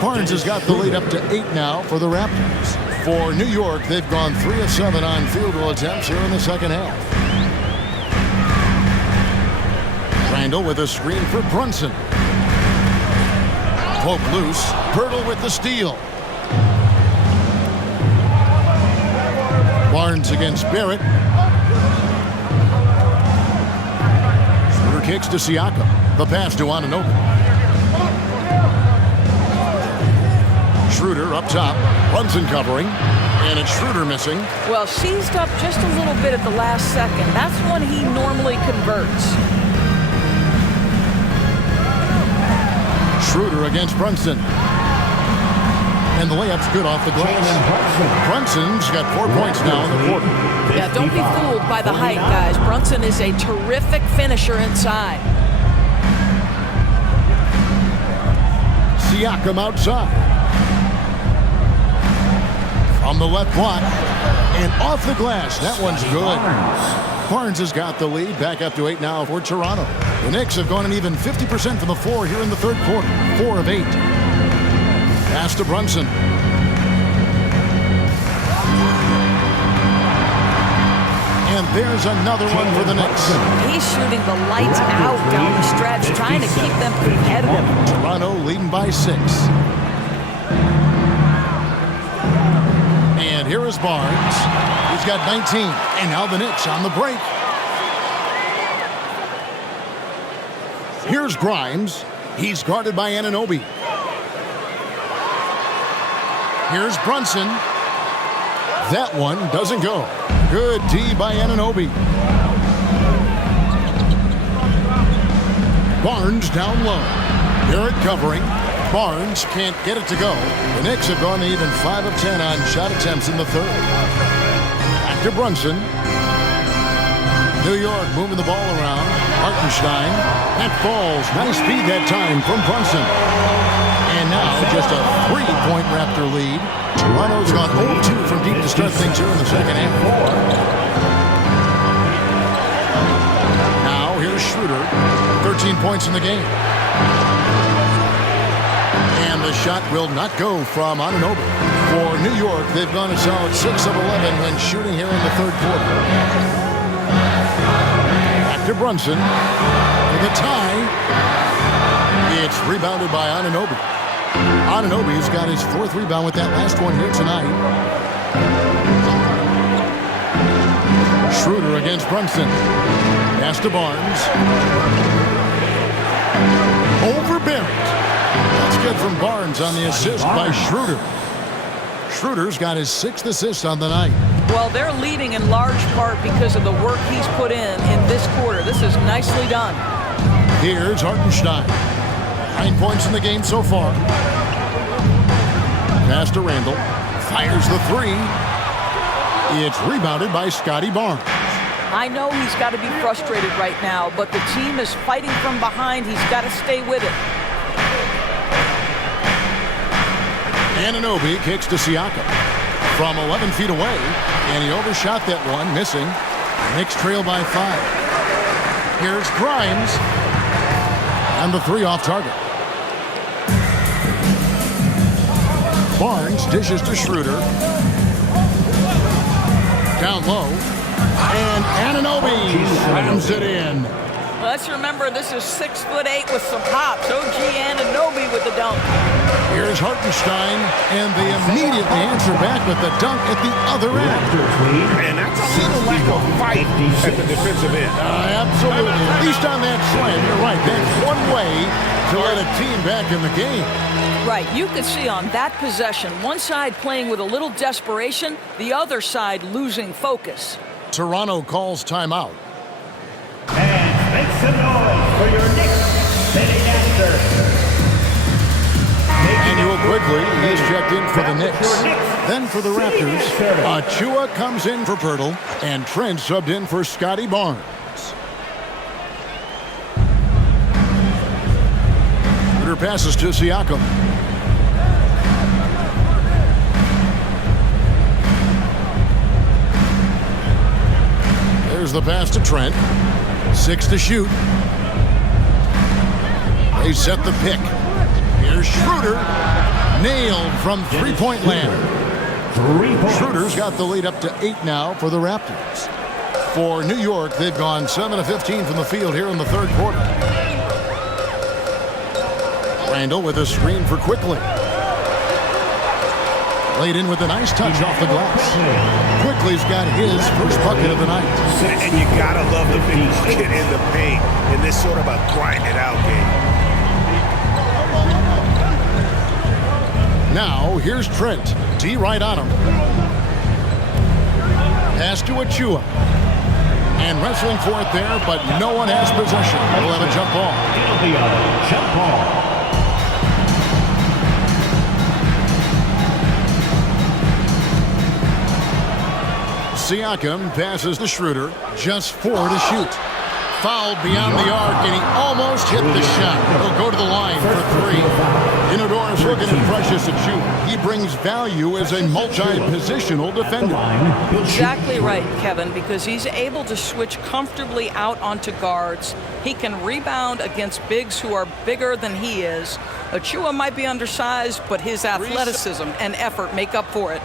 Barnes has got the lead up to 8 now for the Raptors. For New York, they've gone 3 of 7 on field goal attempts here in the second half. Randall with a screen for Brunson. Poke loose. Pirtle with the steal. Barnes against Barrett. Schroeder kicks to Siakam. The pass to Anunoby. Schroeder up top. Brunson covering. And it's Schroeder missing. Well, seized up just a little bit at the last second. That's when he normally converts. Schroeder against Brunson. And the layup's good off the glass. Brunson's got 4 points now in the quarter. Yeah, don't be fooled by the height, guys. Brunson is a terrific finisher inside. Siakam outside. From the left block. And off the glass. That one's good. Barnes has got the lead. Back up to 8 now for Toronto. The Knicks have gone an even 50% from the floor here in the third quarter. 4 of 8. Pass to Brunson. And there's another one for the Knicks. He's shooting the lights out down the stretch, trying to keep them competitive. Toronto leading by 6. And here is Barnes. He's got 19. And now the Knicks on the break. Here's Grimes. He's guarded by Anunoby. Here's Brunson. That one doesn't go. Good D by Anunoby. Barnes down low. Barrett covering. Barnes can't get it to go. The Knicks have gone to even 5 of 10 on shot attempts in the third. Back to Brunson. New York moving the ball around. Hartenstein. That falls. Nice speed that time from Brunson. And now just a 3-point Raptor lead. Toronto's gone 0-2 from deep to start things here in the second half. Now here's Schroeder. 13 points in the game. And the shot will not go from Anunoby. For New York, they've gone a solid 6 of 11 when shooting here in the third quarter. Back to Brunson. For the tie. It's rebounded by Anunoby. Anunoby's got his 4th rebound with that last one here tonight. Schroeder against Brunson. Pass to Barnes. Over Barrett. That's good from Barnes on the assist by Schroeder. Schroeder's got his 6th assist on the night. Well, they're leading in large part because of the work he's put in this quarter. This is nicely done. Here's Hartenstein. 9 points in the game so far. Pass to Randall. Fires the three. It's rebounded by Scotty Barnes. I know he's got to be frustrated right now, but the team is fighting from behind. He's got to stay with it. Anunoby kicks to Siakam from 11 feet away, and he overshot that one, missing. Knicks trail by 5. Here's Grimes, and the three off target. Barnes dishes to Schroeder. Down low, and Anunoby slams it in. Let's remember this is 6'8" with some hops. OG Anunoby with the dunk. Here's Hartenstein, and they immediately answer back with the dunk at the other end. And that's a little lack of fight at the defensive end. Absolutely. At least on that slam, you're right. That's one way to let a team back in the game. Right. You can see on that possession, one side playing with a little desperation, the other side losing focus. Toronto calls timeout. And make some noise for your Knicks sitting after. Manuel quickly, he's checked in for the Knicks. Then for the Raptors, Achua comes in for Pirtle, and Trent subbed in for Scotty Barnes. Schroeder passes to Siakam. There's the pass to Trent. 6 to shoot. They set the pick. Here's Schroeder. Nailed from three-point land. Schroeder's got the lead up to 8 now for the Raptors. For New York, they've gone 7 of 15 from the field here in the third quarter. Randall with a screen for Quickly. Laid in with a nice touch off the glass. Quickly's got his first bucket of the night. And you gotta love the big bucket in the paint in this sort of a grind-it-out game. Now, here's Trent. D right on him. Pass to Achua. And wrestling for it there, but no one has possession. We'll have a jump ball. It'll be a jump ball. Siakam passes to Schroeder. Just 4 to shoot. Fouled beyond the arc, and he almost hit the shot. He'll go to the line for 3. Inodorus looking at Precious Achua. He brings value as a multi-positional defender. Exactly right, Kevin, because he's able to switch comfortably out onto guards. He can rebound against bigs who are bigger than he is. Achua might be undersized, but his athleticism and effort make up for it.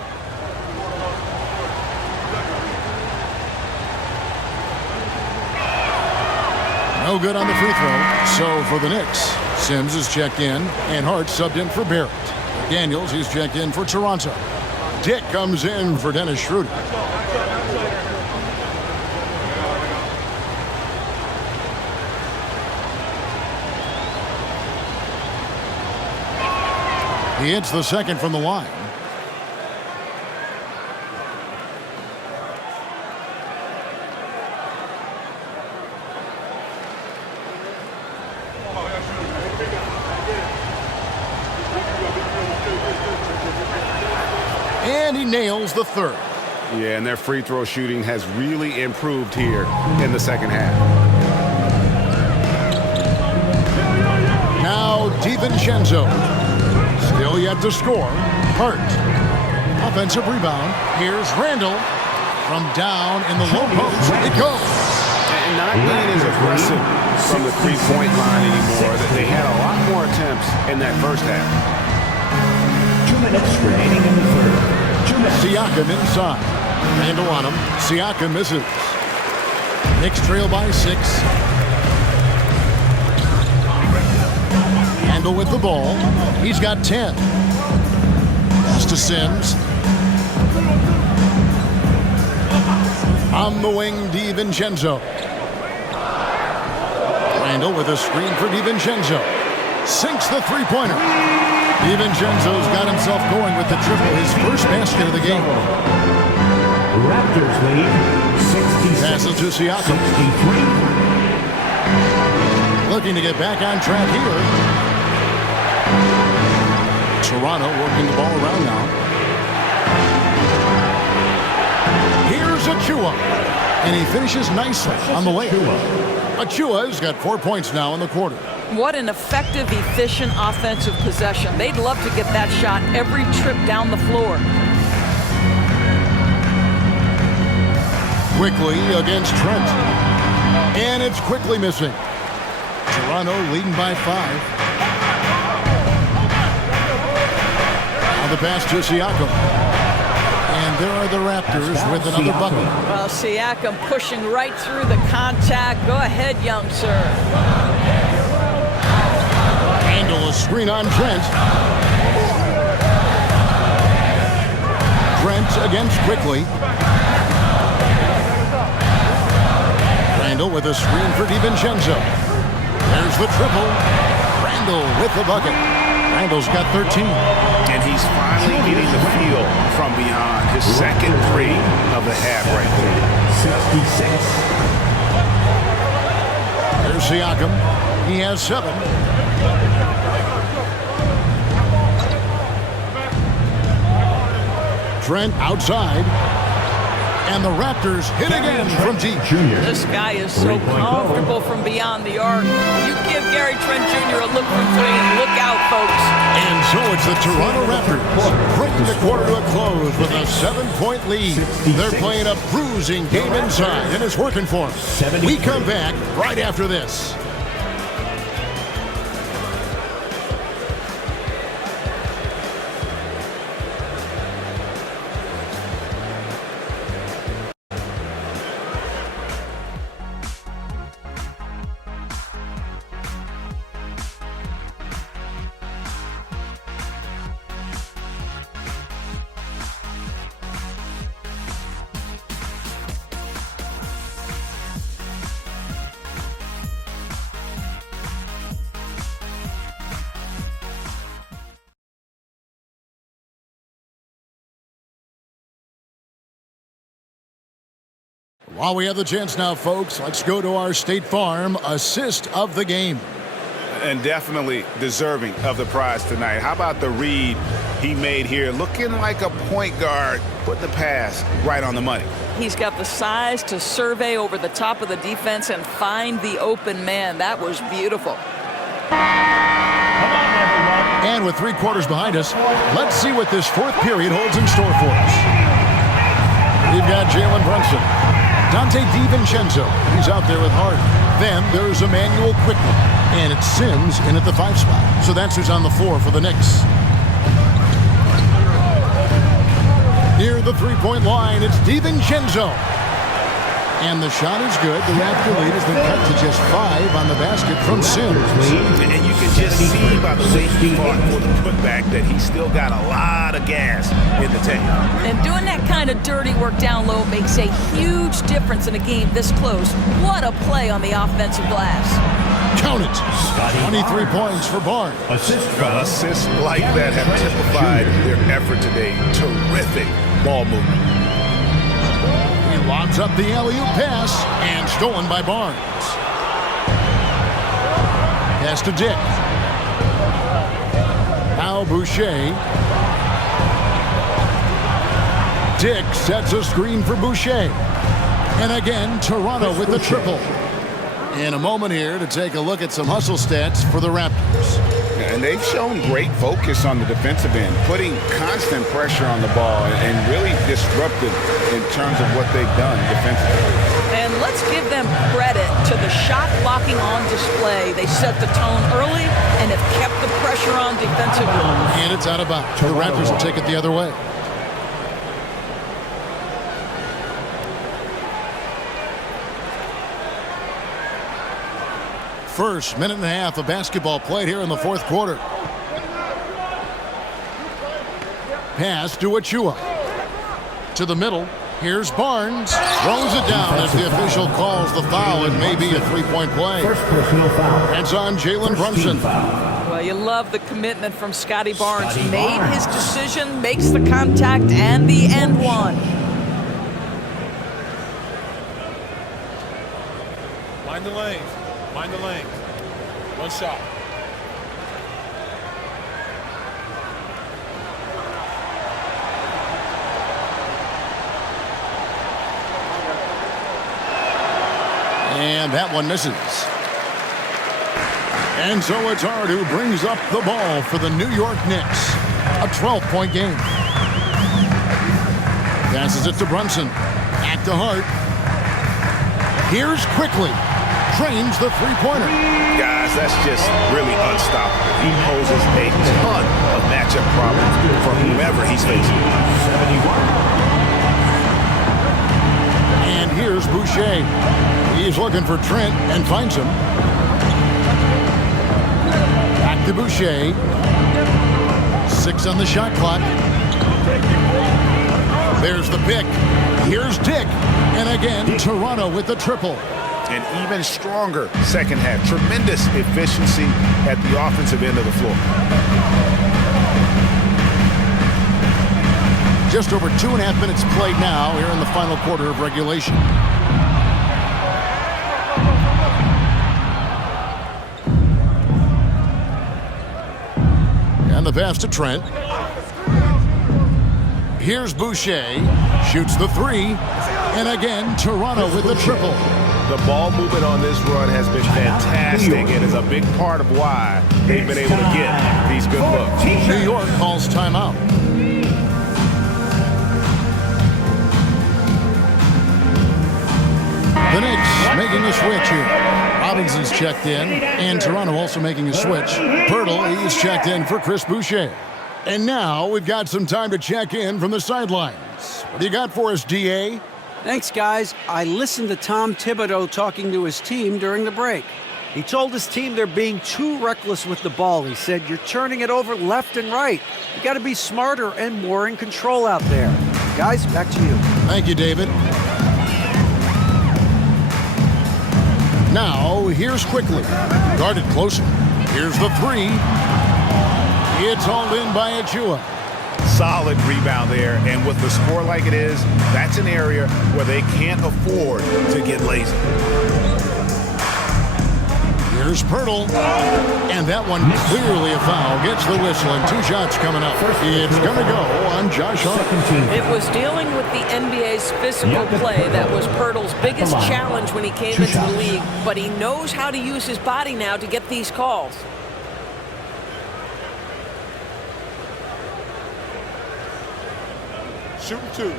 No good on the free throw. So for the Knicks, Sims is checked in, and Hart subbed in for Barrett. Daniels, he's checked in for Toronto. Dick comes in for Dennis Schroeder. He hits the second from the line. And he nails the third. Yeah, and their free throw shooting has really improved here in the second half. Now DiVincenzo. Still yet to score. Hart. Offensive rebound. Here's Randall. From down in the low post. It goes. And not being as aggressive from the three-point line anymore. They had a lot more attempts in that first half. 2 minutes remaining in the third. Siakam inside. Randall on him. Siakam misses. Knicks trail by 6. Randall with the ball. He's got 10. Pass to Sims. On the wing, DiVincenzo. Randall with a screen for DiVincenzo. Sinks the three-pointer. DiVincenzo's got himself going with the triple, his first basket of the game. Raptors lead 66. Passes to Siakam. 63. Looking to get back on track here. Toronto working the ball around now. Here's Achua. And he finishes nicely on the way. Achua's got 4 points now in the quarter. What an effective, efficient offensive possession. They'd love to get that shot every trip down the floor. Quickly against Trent. And it's quickly missing. Toronto leading by 5. Now the pass to Siakam. And there are the Raptors with another bucket. Well, Siakam pushing right through the contact. Go ahead, young sir. Handle a screen on Trent. Trent against Quickly. Randall with a screen for DiVincenzo. There's the triple. Randall with the bucket. Randall's got 13. And he's finally getting the feel from beyond his second three of the half right there. 66. There's Siakam. He has 7. Trent outside. And the Raptors hit again from deep. This guy is so comfortable from beyond the arc. You give Gary Trent Jr. a look from 3 and look out, folks. And so it's the Toronto Raptors bringing the quarter to a close with a 7-point lead. They're playing a bruising game inside, and it's working for them. We come back right after this. While we have the chance now, folks, let's go to our State Farm assist of the game. And definitely deserving of the prize tonight. How about the read he made here? Looking like a point guard. Put the pass right on the money. He's got the size to survey over the top of the defense and find the open man. That was beautiful. And with 3 quarters behind us, let's see what this 4th period holds in store for us. We've got Jalen Brunson. Dante DiVincenzo, he's out there with Hart. Then there's Emmanuel Quickly, and it's Sims in at the 5 spot. So that's who's on the floor for the Knicks. Near the 3-point line, it's DiVincenzo. And the shot is good. The Raptor lead has been cut to just 5 on the basket from Sims. And you can just see by the way he fought for the putback that he's still got a lot of gas in the tank. And doing that kind of dirty work down low makes a huge difference in a game this close. What a play on the offensive glass. Count it. 23 points for Barnes. Assists like that have typified their effort today. Terrific ball movement. He lobs up the alley-oop pass and stolen by Barnes. Pass to Dick. Now Boucher. Dick sets a screen for Boucher. And again, Toronto with the triple. In a moment here to take a look at some hustle stats for the Raptors. And they've shown great focus on the defensive end, putting constant pressure on the ball and really disruptive in terms of what they've done defensively. And let's give them credit to the shot blocking on display. They set the tone early and have kept the pressure on defensively. And it's out of bounds. The Raptors will take it the other way. First minute and a half of basketball played here in the 4th quarter. Pass to Achua. To the middle. Here's Barnes. Throws it down as the official calls the foul. It may be a 3-point play. First personal foul. That's on Jalen Brunson. Well, you love the commitment from Scotty Barnes. Made his decision, makes the contact, and the end one. Mind the lanes. Mind the lanes. One shot. that one misses. And so it's Hart who brings up the ball for the New York Knicks. A 12-point game. Passes it to Brunson. Back to Hart. Here's Quickly. Trains the three-pointer. Guys, that's just really unstoppable. He poses a ton of matchup problems for whomever he's facing. And here's Boucher. He's looking for Trent and finds him. Back to Boucher. 6 on the shot clock. There's the pick. Here's Dick. And again, Toronto with the triple. An even stronger second half. Tremendous efficiency at the offensive end of the floor. Just over 2.5 minutes played now here in the final quarter of regulation. And the pass to Trent. Here's Boucher. Shoots the three. And again, Toronto with the triple. The ball movement on this run has been fantastic and is a big part of why they've been able to get these good looks. New York calls timeout. The Knicks making a switch here. Robinson's checked in, and Toronto also making a switch. Pirtle, he's checked in for Chris Boucher. And now we've got some time to check in from the sidelines. What do you got for us, DA? Thanks, guys. I listened to Tom Thibodeau talking to his team during the break. He told his team they're being too reckless with the ball. He said, you're turning it over left and right. You got to be smarter and more in control out there. Guys, back to you. Thank you, David. Now, here's Quickly. Guarded closer. Here's the three. It's hauled in by Achua. Solid rebound there, and with the score like it is, that's an area where they can't afford to get lazy. Here's Pirtle, and that one clearly a foul. Gets the whistle, and 2 shots coming up. It's going to go on Josh Hart. It was dealing with the NBA's physical play that was Pirtle's biggest challenge when he came into the league, but he knows how to use his body now to get these calls. Shooting 2.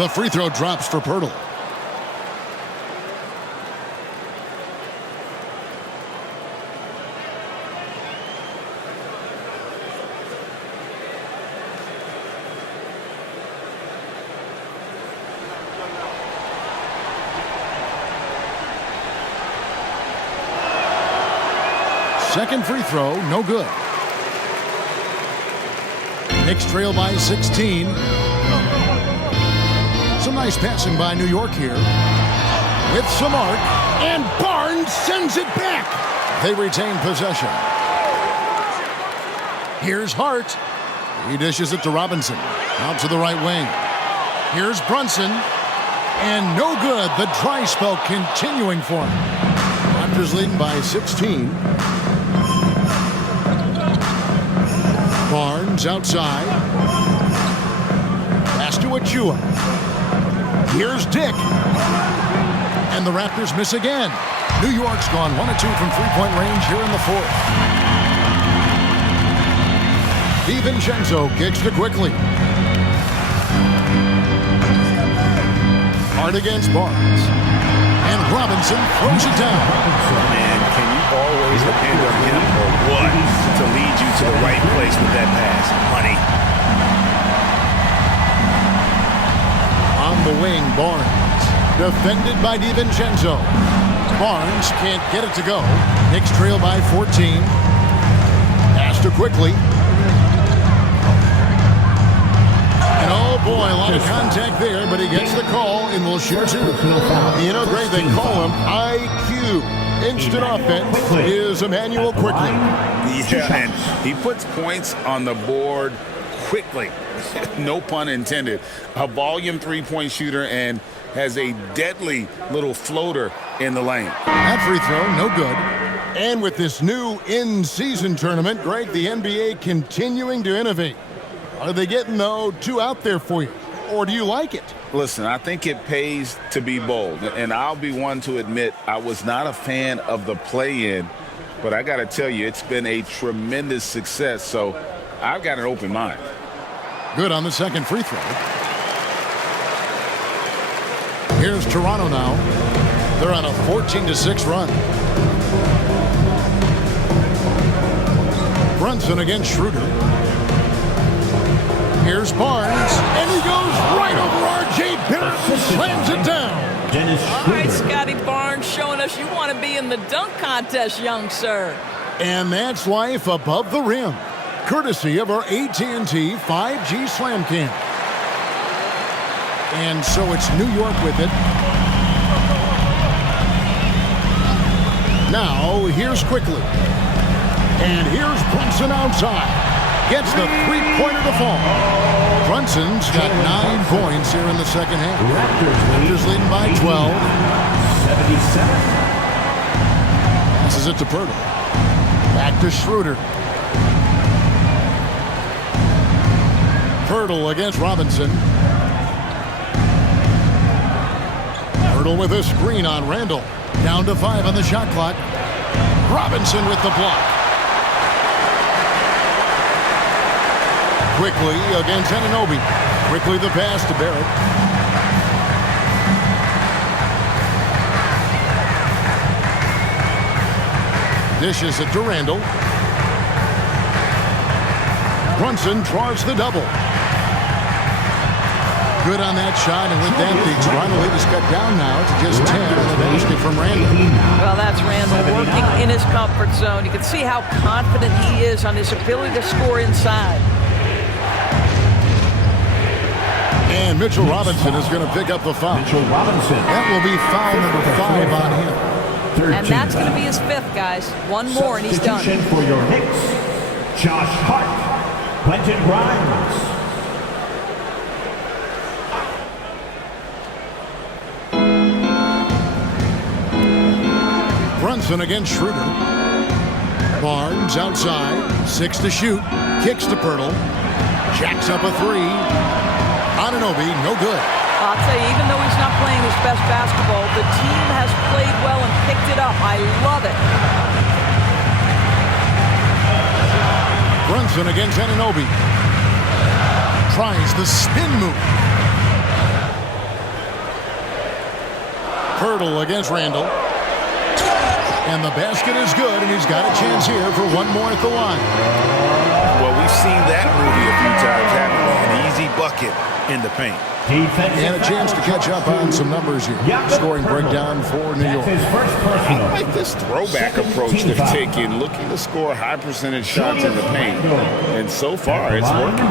The free throw drops for Pirtle. Second free throw, no good. Knicks trail by 16. Some nice passing by New York here. With some arc, and Barnes sends it back. They retain possession. Here's Hart. He dishes it to Robinson. Out to the right wing. Here's Brunson. And no good. The dry spell continuing for him. Raptors leading by 16. Barnes outside. Pass to Achua. Here's Dick. And the Raptors miss again. New York's gone 1 of 2 from three-point range here in the fourth. DiVincenzo kicks to Quickly. Hard against Barnes. And Robinson throws it down. Man, can you always depend on him or what to lead you to the right place with that pass? Money. On the wing, Barnes. Defended by DiVincenzo. Barnes can't get it to go. Knicks trail by 14. Pass to Quickly. And oh boy, a lot of contact there, but he gets the call and will shoot 2. You know, Greg, they call him IQ. Instant offense is Emmanuel Quickly. Yeah, and he puts points on the board quickly. No pun intended. A volume three-point shooter and has a deadly little floater in the lane. That free throw, no good. And with this new in-season tournament, Greg, the NBA continuing to innovate. Are they getting, though, too out there for you? Or do you like it? Listen, I think it pays to be bold. And I'll be one to admit I was not a fan of the play-in. But I got to tell you, it's been a tremendous success. So I've got an open mind. Good on the second free throw. Here's Toronto now. They're on a 14-6 run. Brunson against Schroeder. Here's Barnes, and he goes right over R.J. Barrett and slams it down. All right, Scotty Barnes showing us you want to be in the dunk contest, young sir. And that's life above the rim, courtesy of our AT&T 5G Slam Cam. And so it's New York with it. Now, here's Quickly. And here's Brunson outside. Gets the three-pointer to fall. Brunson's got 9 points here in the second half. Raptors leading by 12. 77. Passes it to Pirtle. Back to Schroeder. Pirtle against Robinson. Pirtle with a screen on Randall. Down to 5 on the shot clock. Robinson with the block. Quickly against Anunoby. Quickly the pass to Barrett. Dishes it to Randall. Brunson draws the double. Good on that shot, and with that, the Toronto lead is cut down now to just 10 on the basket from Randall. Well, that's Randall working in his comfort zone. You can see how confident he is on his ability to score inside. And Mitchell Robinson is going to pick up the foul. That will be foul number 5 on him. And that's going to be his 5th, guys. One more, and he's done. For your Knicks, Josh Hart, Quentin Grimes. Brunson against Schroeder. Barnes outside, 6 to shoot, kicks to Pirtle, jacks up a 3. Anunoby, no good. I'll tell you, even though he's not playing his best basketball, the team has played well and picked it up. I love it. Brunson against Anunoby. Tries the spin move. Pirtle against Randall. And the basket is good, and he's got a chance here for one more at the line. Well, we've seen that movie a few times, haven't we? An easy bucket in the paint. And a chance to catch up on some numbers here. Scoring breakdown for New York. I like this throwback approach they've taken, looking to score high percentage shots in the paint. And so far, it's working.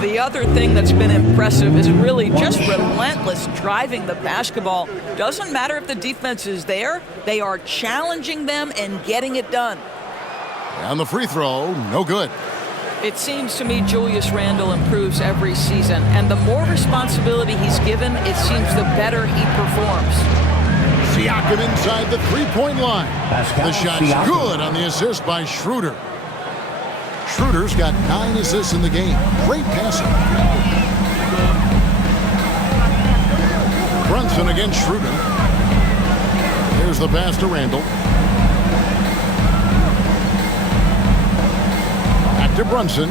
The other thing that's been impressive is really just relentless driving the basketball. Doesn't matter if the defense is there, they are challenging them and getting it done. And the free throw, no good. It seems to me Julius Randle improves every season, and the more responsibility he's given, it seems the better he performs. Siakam inside the three-point line. The shot's good on the assist by Schroeder. Schroeder's got 9 assists in the game. Great passing. Brunson against Schroeder. Here's the pass to Randall. Back to Brunson.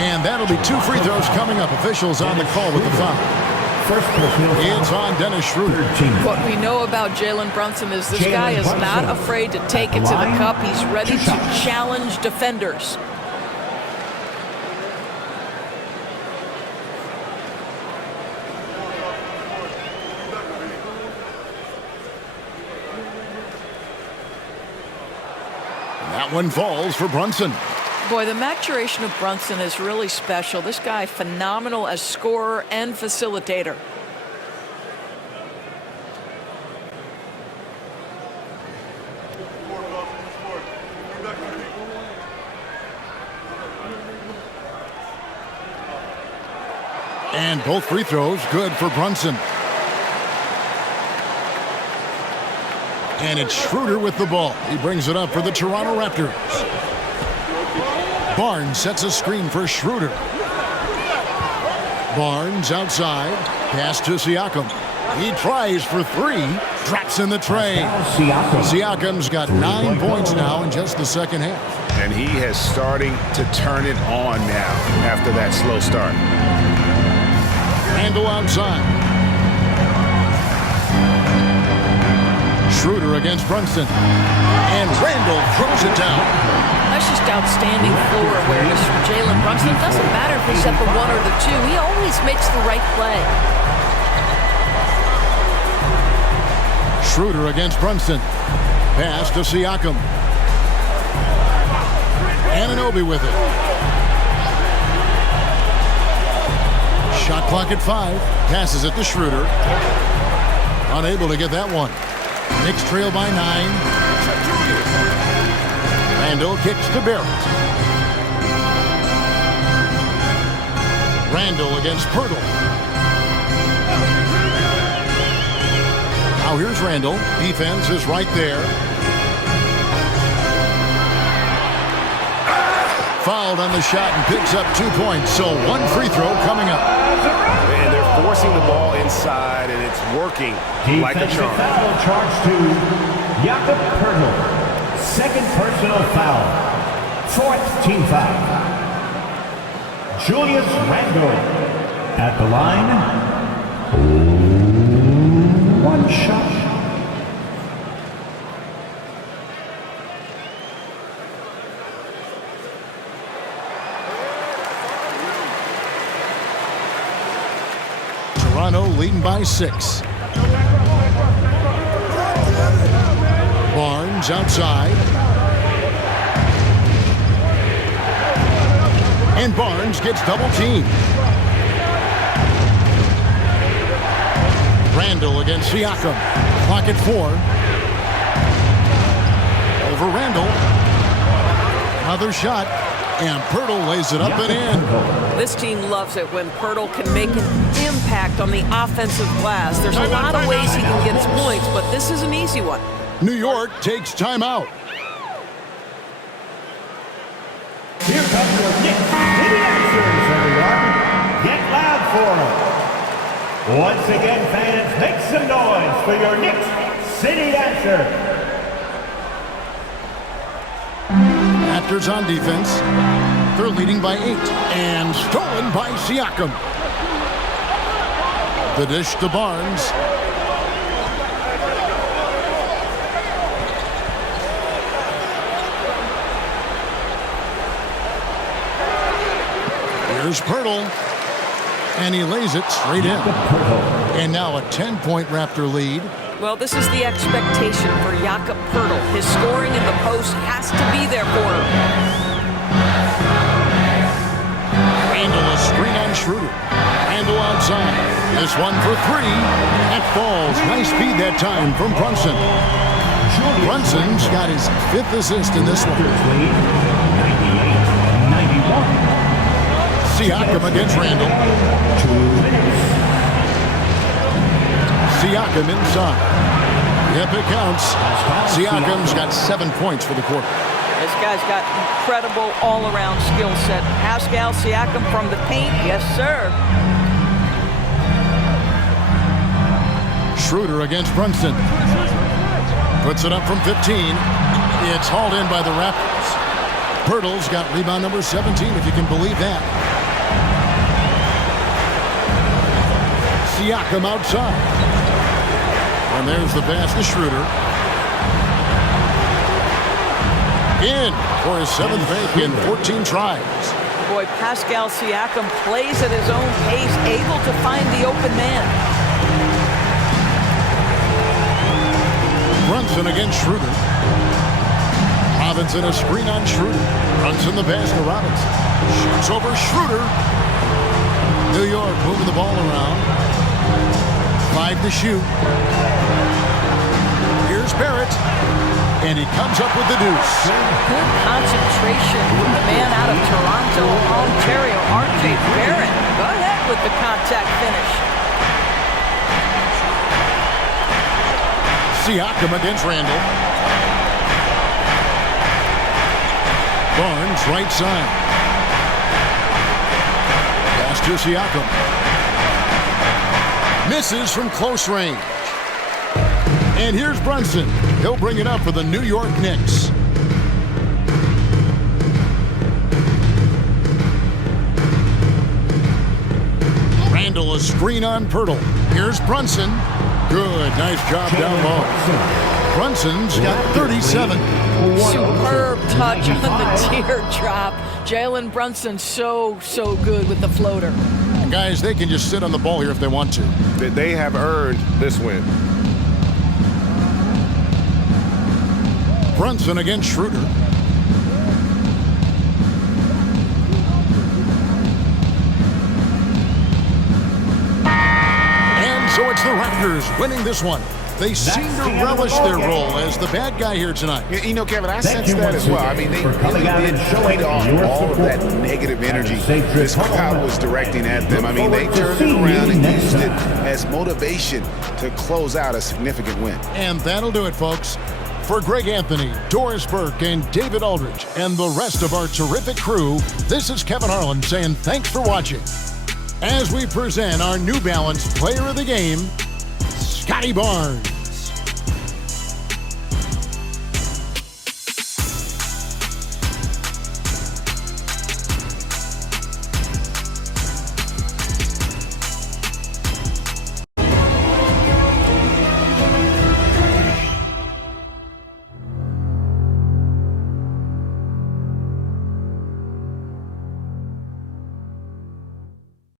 And that'll be 2 free throws coming up. Officials on the call with the foul. It's on Dennis Schroeder. What we know about Jalen Brunson is this guy is not afraid to take it to the cup. He's ready to challenge defenders. That one falls for Brunson. Boy, the maturation of Brunson is really special. This guy, phenomenal as scorer and facilitator. And both free throws good for Brunson. And it's Schroeder with the ball. He brings it up for the Toronto Raptors. Barnes sets a screen for Schroeder. Barnes outside. Pass to Siakam. He tries for three. Drops in the tray. Siakam's got 9 points now in just the second half. And he has starting to turn it on now after that slow start. Randle outside. Schroeder against Brunson. And Randle throws it down. That's just outstanding floor awareness from Jalen Brunson. It doesn't matter if he's at the 1 or the 2. He always makes the right play. Schroeder against Brunson. Pass to Siakam. Anunoby with it. Shot clock at 5. Passes it to Schroeder. Unable to get that one. Knicks trail by 9. Randle kicks to Barrett. Randle against Pirtle. Now here's Randle. Defense is right there. Fouled on the shot and picks up 2 points. So 1 free throw coming up. And they're forcing the ball inside, and it's working like a charm. Foul charge to Jakob Pirtle. Second personal foul. 4th team foul. Julius Randle at the line. 1 shot. Toronto leading by 6. Barnes outside. And Barnes gets double teamed. Randle against Siakam. Clock at 4. Over Randle. Another shot. And Pirtle lays it up and in. This team loves it when Pirtle can make an impact on the offensive glass. There's a lot of ways he can get his points, but this is an easy one. New York takes timeout. Here comes your Knicks City Answers, everyone. Get loud for them. Once again, fans, make some noise for your Knicks City Answer. Raptors on defense. They're leading by 8. And stolen by Siakam. The dish to Barnes. Here's Pirtle. And he lays it straight in. And now a 10-point Raptor lead. Well, this is the expectation for Jakob Pirtle. His scoring in the post has to be there for him. Randle a screen on Schroeder. Randle outside. This one for 3. That falls. Nice feed that time from Brunson. Brunson's got his 5th assist in this one. 98-91. Siakam against Randle. 2 minutes. Siakam inside. Yep, it counts. Siakam's got 7 points for the quarter. This guy's got incredible all-around skill set. Pascal Siakam from the paint. Yes, sir. Schroeder against Brunson. Puts it up from 15. It's hauled in by the Raptors. Pirtle's got rebound number 17, if you can believe that. Siakam outside. And there's the pass to Schroeder. In for his 7th make in 14 tries. Boy, Pascal Siakam plays at his own pace, able to find the open man. Brunson against Schroeder. Robinson a screen on Schroeder. Brunson the pass to Robinson. Shoots over Schroeder. New York moving the ball around. 5 to shoot. Here's Barrett. And he comes up with the deuce. Good concentration from the man out of Toronto, Ontario, R.J. Barrett. Go ahead with the contact finish. Siakam against Randall. Barnes, right side. Pass to Siakam. Misses from close range. And here's Brunson. He'll bring it up for the New York Knicks. Randall, a screen on Pirtle. Here's Brunson. Good, nice job down low. Brunson's got 37. Superb touch on the teardrop. Jalen Brunson so good with the floater. And guys, they can just sit on the ball here if they want to. They have earned this win. Brunson against Schroeder. And so it's the Raptors winning this one. They seem to relish their role as the bad guy here tonight. You know, Kevin, I sense that as well. I mean, they really did feed off all of that negative energy this crowd was directing at them. I mean, they turned it around and used it as motivation to close out a significant win. And that'll do it, folks. For Greg Anthony, Doris Burke, and David Aldridge, and the rest of our terrific crew, this is Kevin Harlan saying thanks for watching. As we present our New Balance Player of the Game, Scotty Barnes.